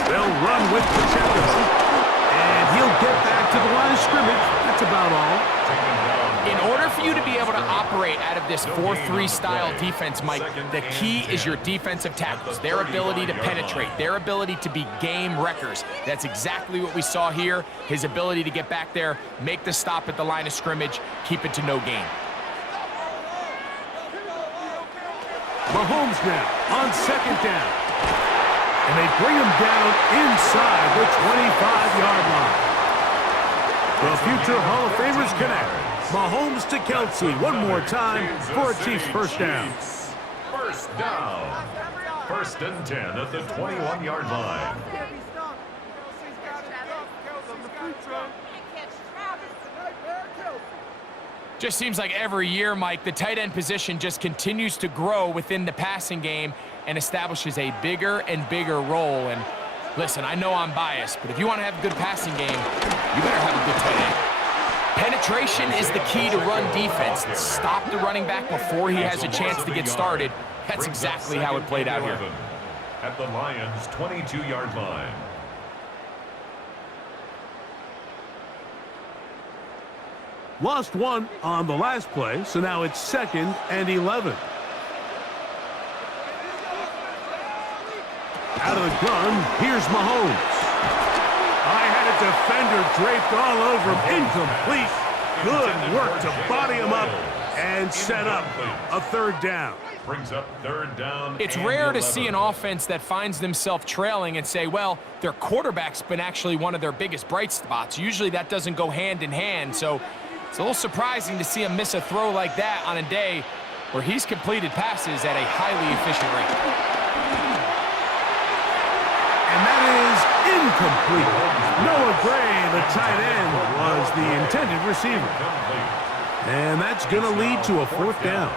They'll run with Pacheco. And he'll get back to the line of scrimmage. That's about all. In order for you to be able to operate out of this 4-3 style defense, Mike, the key is your defensive tackles, their ability to penetrate, their ability to be game wreckers. That's exactly what we saw here, his ability to get back there, make the stop at the line of scrimmage, keep it to no gain. Mahomes now on 2nd down. And they bring him down inside the 25-yard line. The future Hall of Famers connect. Mahomes to Kelsey one more time for a Chiefs first down. First down. First and 10 at the 21-yard line. Just seems like every year, Mike, the tight end position just continues to grow within the passing game and establishes a bigger and bigger role. And listen, I know I'm biased, but if you want to have a good passing game, you better have a good tight end. Penetration is the key to run defense. Stop the running back before he has a chance to get started. That's exactly how it played out here. At the Lions' 22-yard line. Lost one on the last play, so now it's 2nd and 11. Out of the gun, here's Mahomes. I had a defender draped all over him. Incomplete. Good work to body him up and set up a 3rd down. Brings up 3rd down. It's rare to see an offense that finds themselves trailing and say, well, their quarterback's been actually one of their biggest bright spots. Usually that doesn't go hand in hand, so it's a little surprising to see him miss a throw like that on a day where he's completed passes at a highly efficient rate. And that is incomplete. Noah Gray, the tight end, was the intended receiver. And that's going to lead to a 4th down.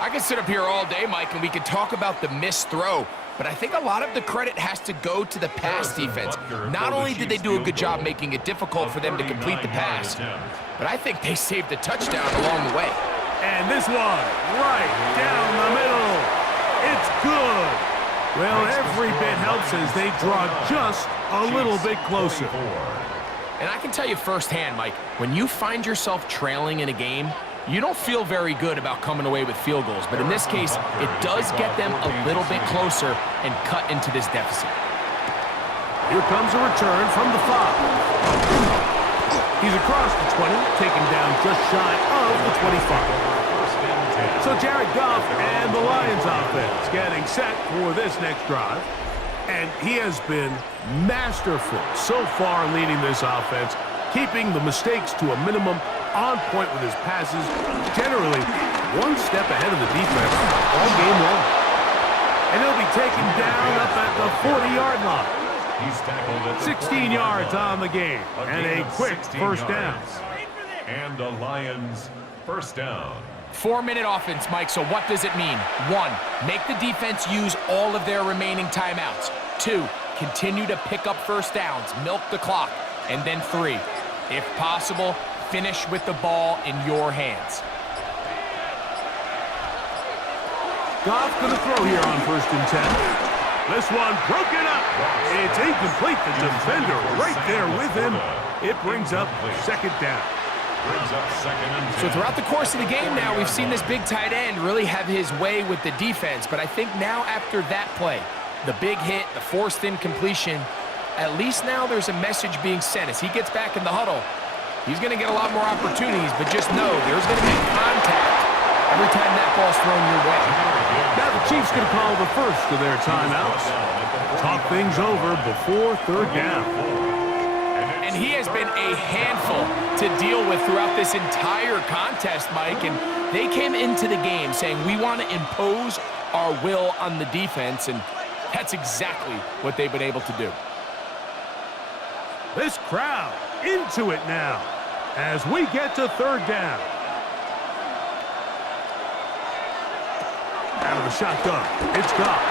I could sit up here all day, Mike, and we could talk about the missed throw, but I think a lot of the credit has to go to the pass defense. Not only did they do a good job making it difficult for them to complete the pass, but I think they saved a touchdown along the way. And this one, right down the middle. It's good. Well, every bit helps as they draw just a little bit closer. And I can tell you firsthand, Mike, when you find yourself trailing in a game, you don't feel very good about coming away with field goals. But in this case, it does get them a little bit closer and cut into this deficit. Here comes a return from the 5. He's across the 20, taken down just shy of the 25. So Jared Goff and the Lions offense getting set for this next drive. And he has been masterful so far leading this offense, keeping the mistakes to a minimum, on point with his passes, generally one step ahead of the defense all game long. And he'll be taken down up at the 40-yard line. He's tackled at the 16 yards on the game, and a quick first down. And the Lions first down. 4-minute offense, Mike, so what does it mean? 1, make the defense use all of their remaining timeouts. 2, continue to pick up first downs, milk the clock. And then 3, if possible, finish with the ball in your hands. Goff going to throw here on 1st and 10. This one broken up. It's incomplete. The defender right there with him. It brings up 2nd down. So throughout the course of the game now, we've seen this big tight end really have his way with the defense. But I think now after that play, the big hit, the forced incompletion, at least now there's a message being sent. As he gets back in the huddle, he's going to get a lot more opportunities. But just know there's going to be contact every time that ball's thrown your way. Now the Chiefs going to call the first of their timeouts. Talk things over before 3rd down. And he has been a handful to deal with throughout this entire contest, Mike. And they came into the game saying, we want to impose our will on the defense. And that's exactly what they've been able to do. This crowd into it now as we get to 3rd down. Out of the shotgun, it's Goff.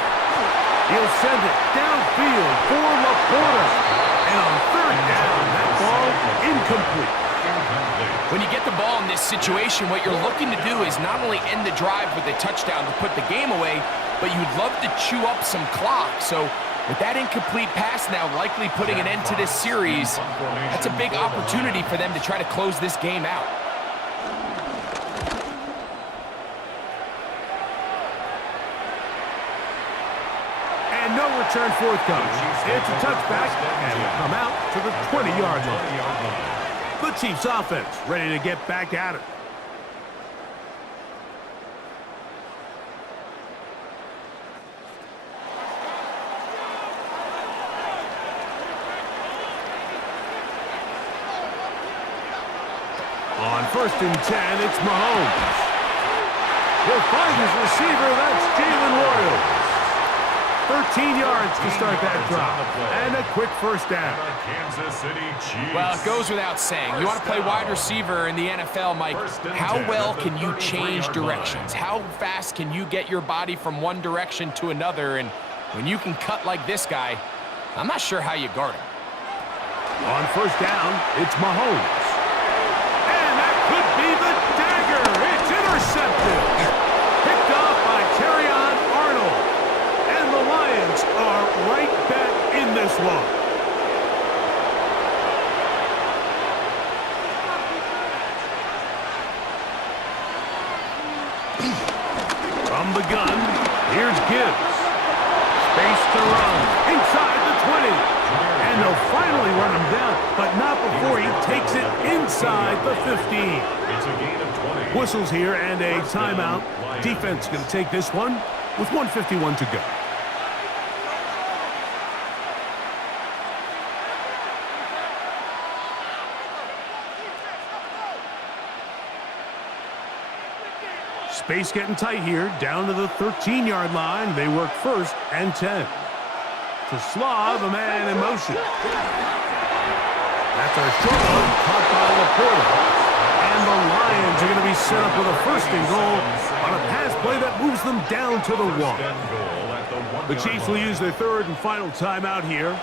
He'll send it downfield for Laporta. And on 3rd down, that ball incomplete. When you get the ball in this situation, what you're looking to do is not only end the drive with a touchdown to put the game away, but you'd love to chew up some clock. So with that incomplete pass now likely putting an end to this series, that's a big opportunity for them to try to close this game out. And no return forthcoming. It's a touchback, and will come out to the 20-yard line. The Chiefs offense ready to get back at it. On 1st and 10, it's Mahomes. He'll find his receiver, that's Jalen Royals. 13 yards to start that drive, and a quick first down. Well, it goes without saying. You want to play wide receiver in the NFL, Mike. How well can you change directions? How fast can you get your body from one direction to another? And when you can cut like this guy, I'm not sure how you guard him. On 1st down, it's Mahomes. And that could be the dagger. It's intercepted. Picked off by Terrion Arnold. And the Lions are right back in this one. From the gun, here's Gibbs. Space to run inside the 20. And they'll finally run him down, but not before he takes it inside the 15. It's a gain of 20. Whistles here and a timeout. Defense going to take this one with 1:51 to go. Space getting tight here, down to the 13-yard line. They work 1st and 10. To Slav, a man in motion. That's our short one, caught by Laporta. And the Lions are going to be set up with a 1st and goal on a pass play that moves them down to the 1. The Chiefs will use their 3rd and final timeout here.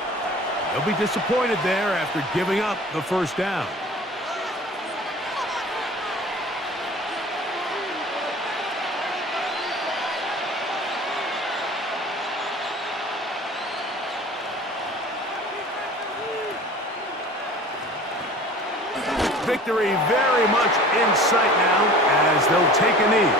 They'll be disappointed there after giving up the 1st down. Victory very much in sight now as they'll take a knee.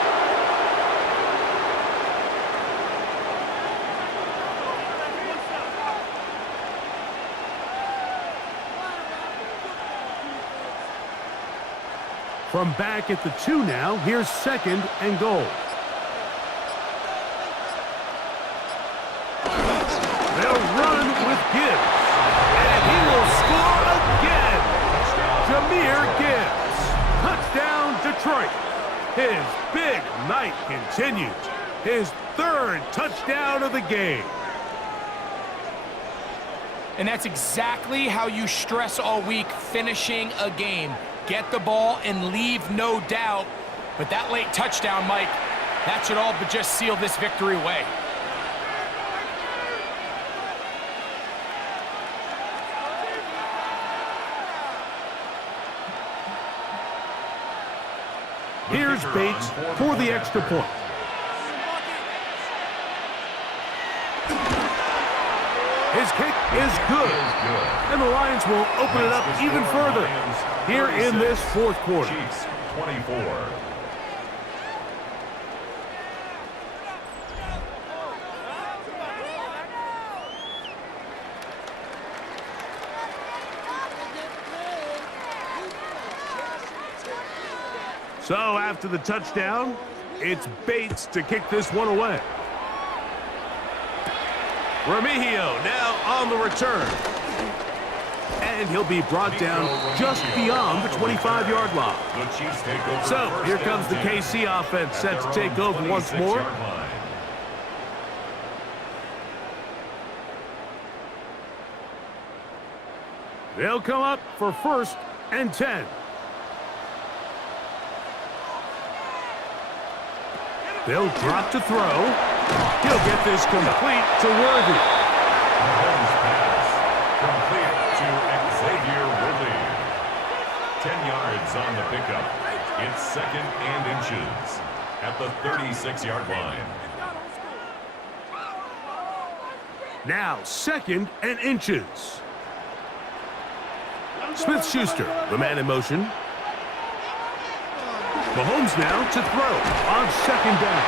From back at the 2 now, here's 2nd and goal. They'll run with Gibbs, and he will score again. Jahmyr Gibbs. Touchdown, Detroit. His big night continues. His 3rd touchdown of the game. And that's exactly how you stress all week finishing a game. Get the ball and leave no doubt. But that late touchdown, Mike, that should all but just seal this victory away. Here's Bates for the extra point. His kick is good. And the Lions will open it up even further here in this fourth quarter. Chiefs 24. So after the touchdown, it's Bates to kick this one away. Remigio now on the return. And he'll be brought down just beyond the 25-yard line. The Chiefs take over. So here comes the KC offense set to take over once more. They'll come up for 1st and 10. They'll drop to throw. He'll get this complete to Worthy. Mahomes pass complete to Xavier Worthy. 10 yards on the pickup. It's 2nd and inches at the 36-yard line. Now 2nd and inches. Smith-Schuster, the man in motion. Mahomes now to throw on 2nd down.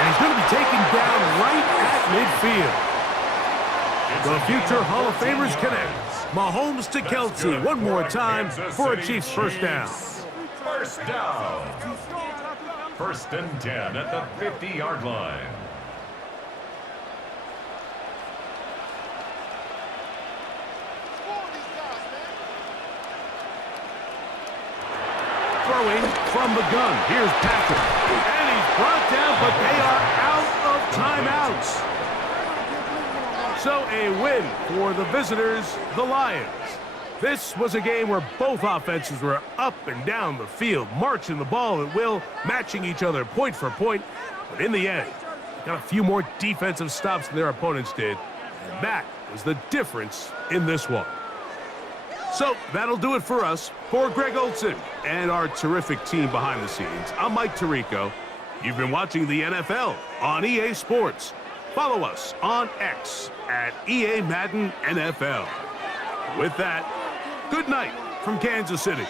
And he's going to be taken down right at midfield. The future Hall of Famers connect. Mahomes to Kelce one more time for a Chiefs first down. First down. 1st and 10 at the 50-yard line. Throwing from the gun. Here's Patrick. And he's brought down, but they are out of timeouts. So a win for the visitors, the Lions. This was a game where both offenses were up and down the field, marching the ball at will, matching each other point for point. But in the end, they got a few more defensive stops than their opponents did. And that was the difference in this one. So that'll do it for us. For Greg Olson and our terrific team behind the scenes, I'm Mike Tirico. You've been watching the NFL on EA Sports. Follow us on X at EA Madden NFL. With that, good night from Kansas City.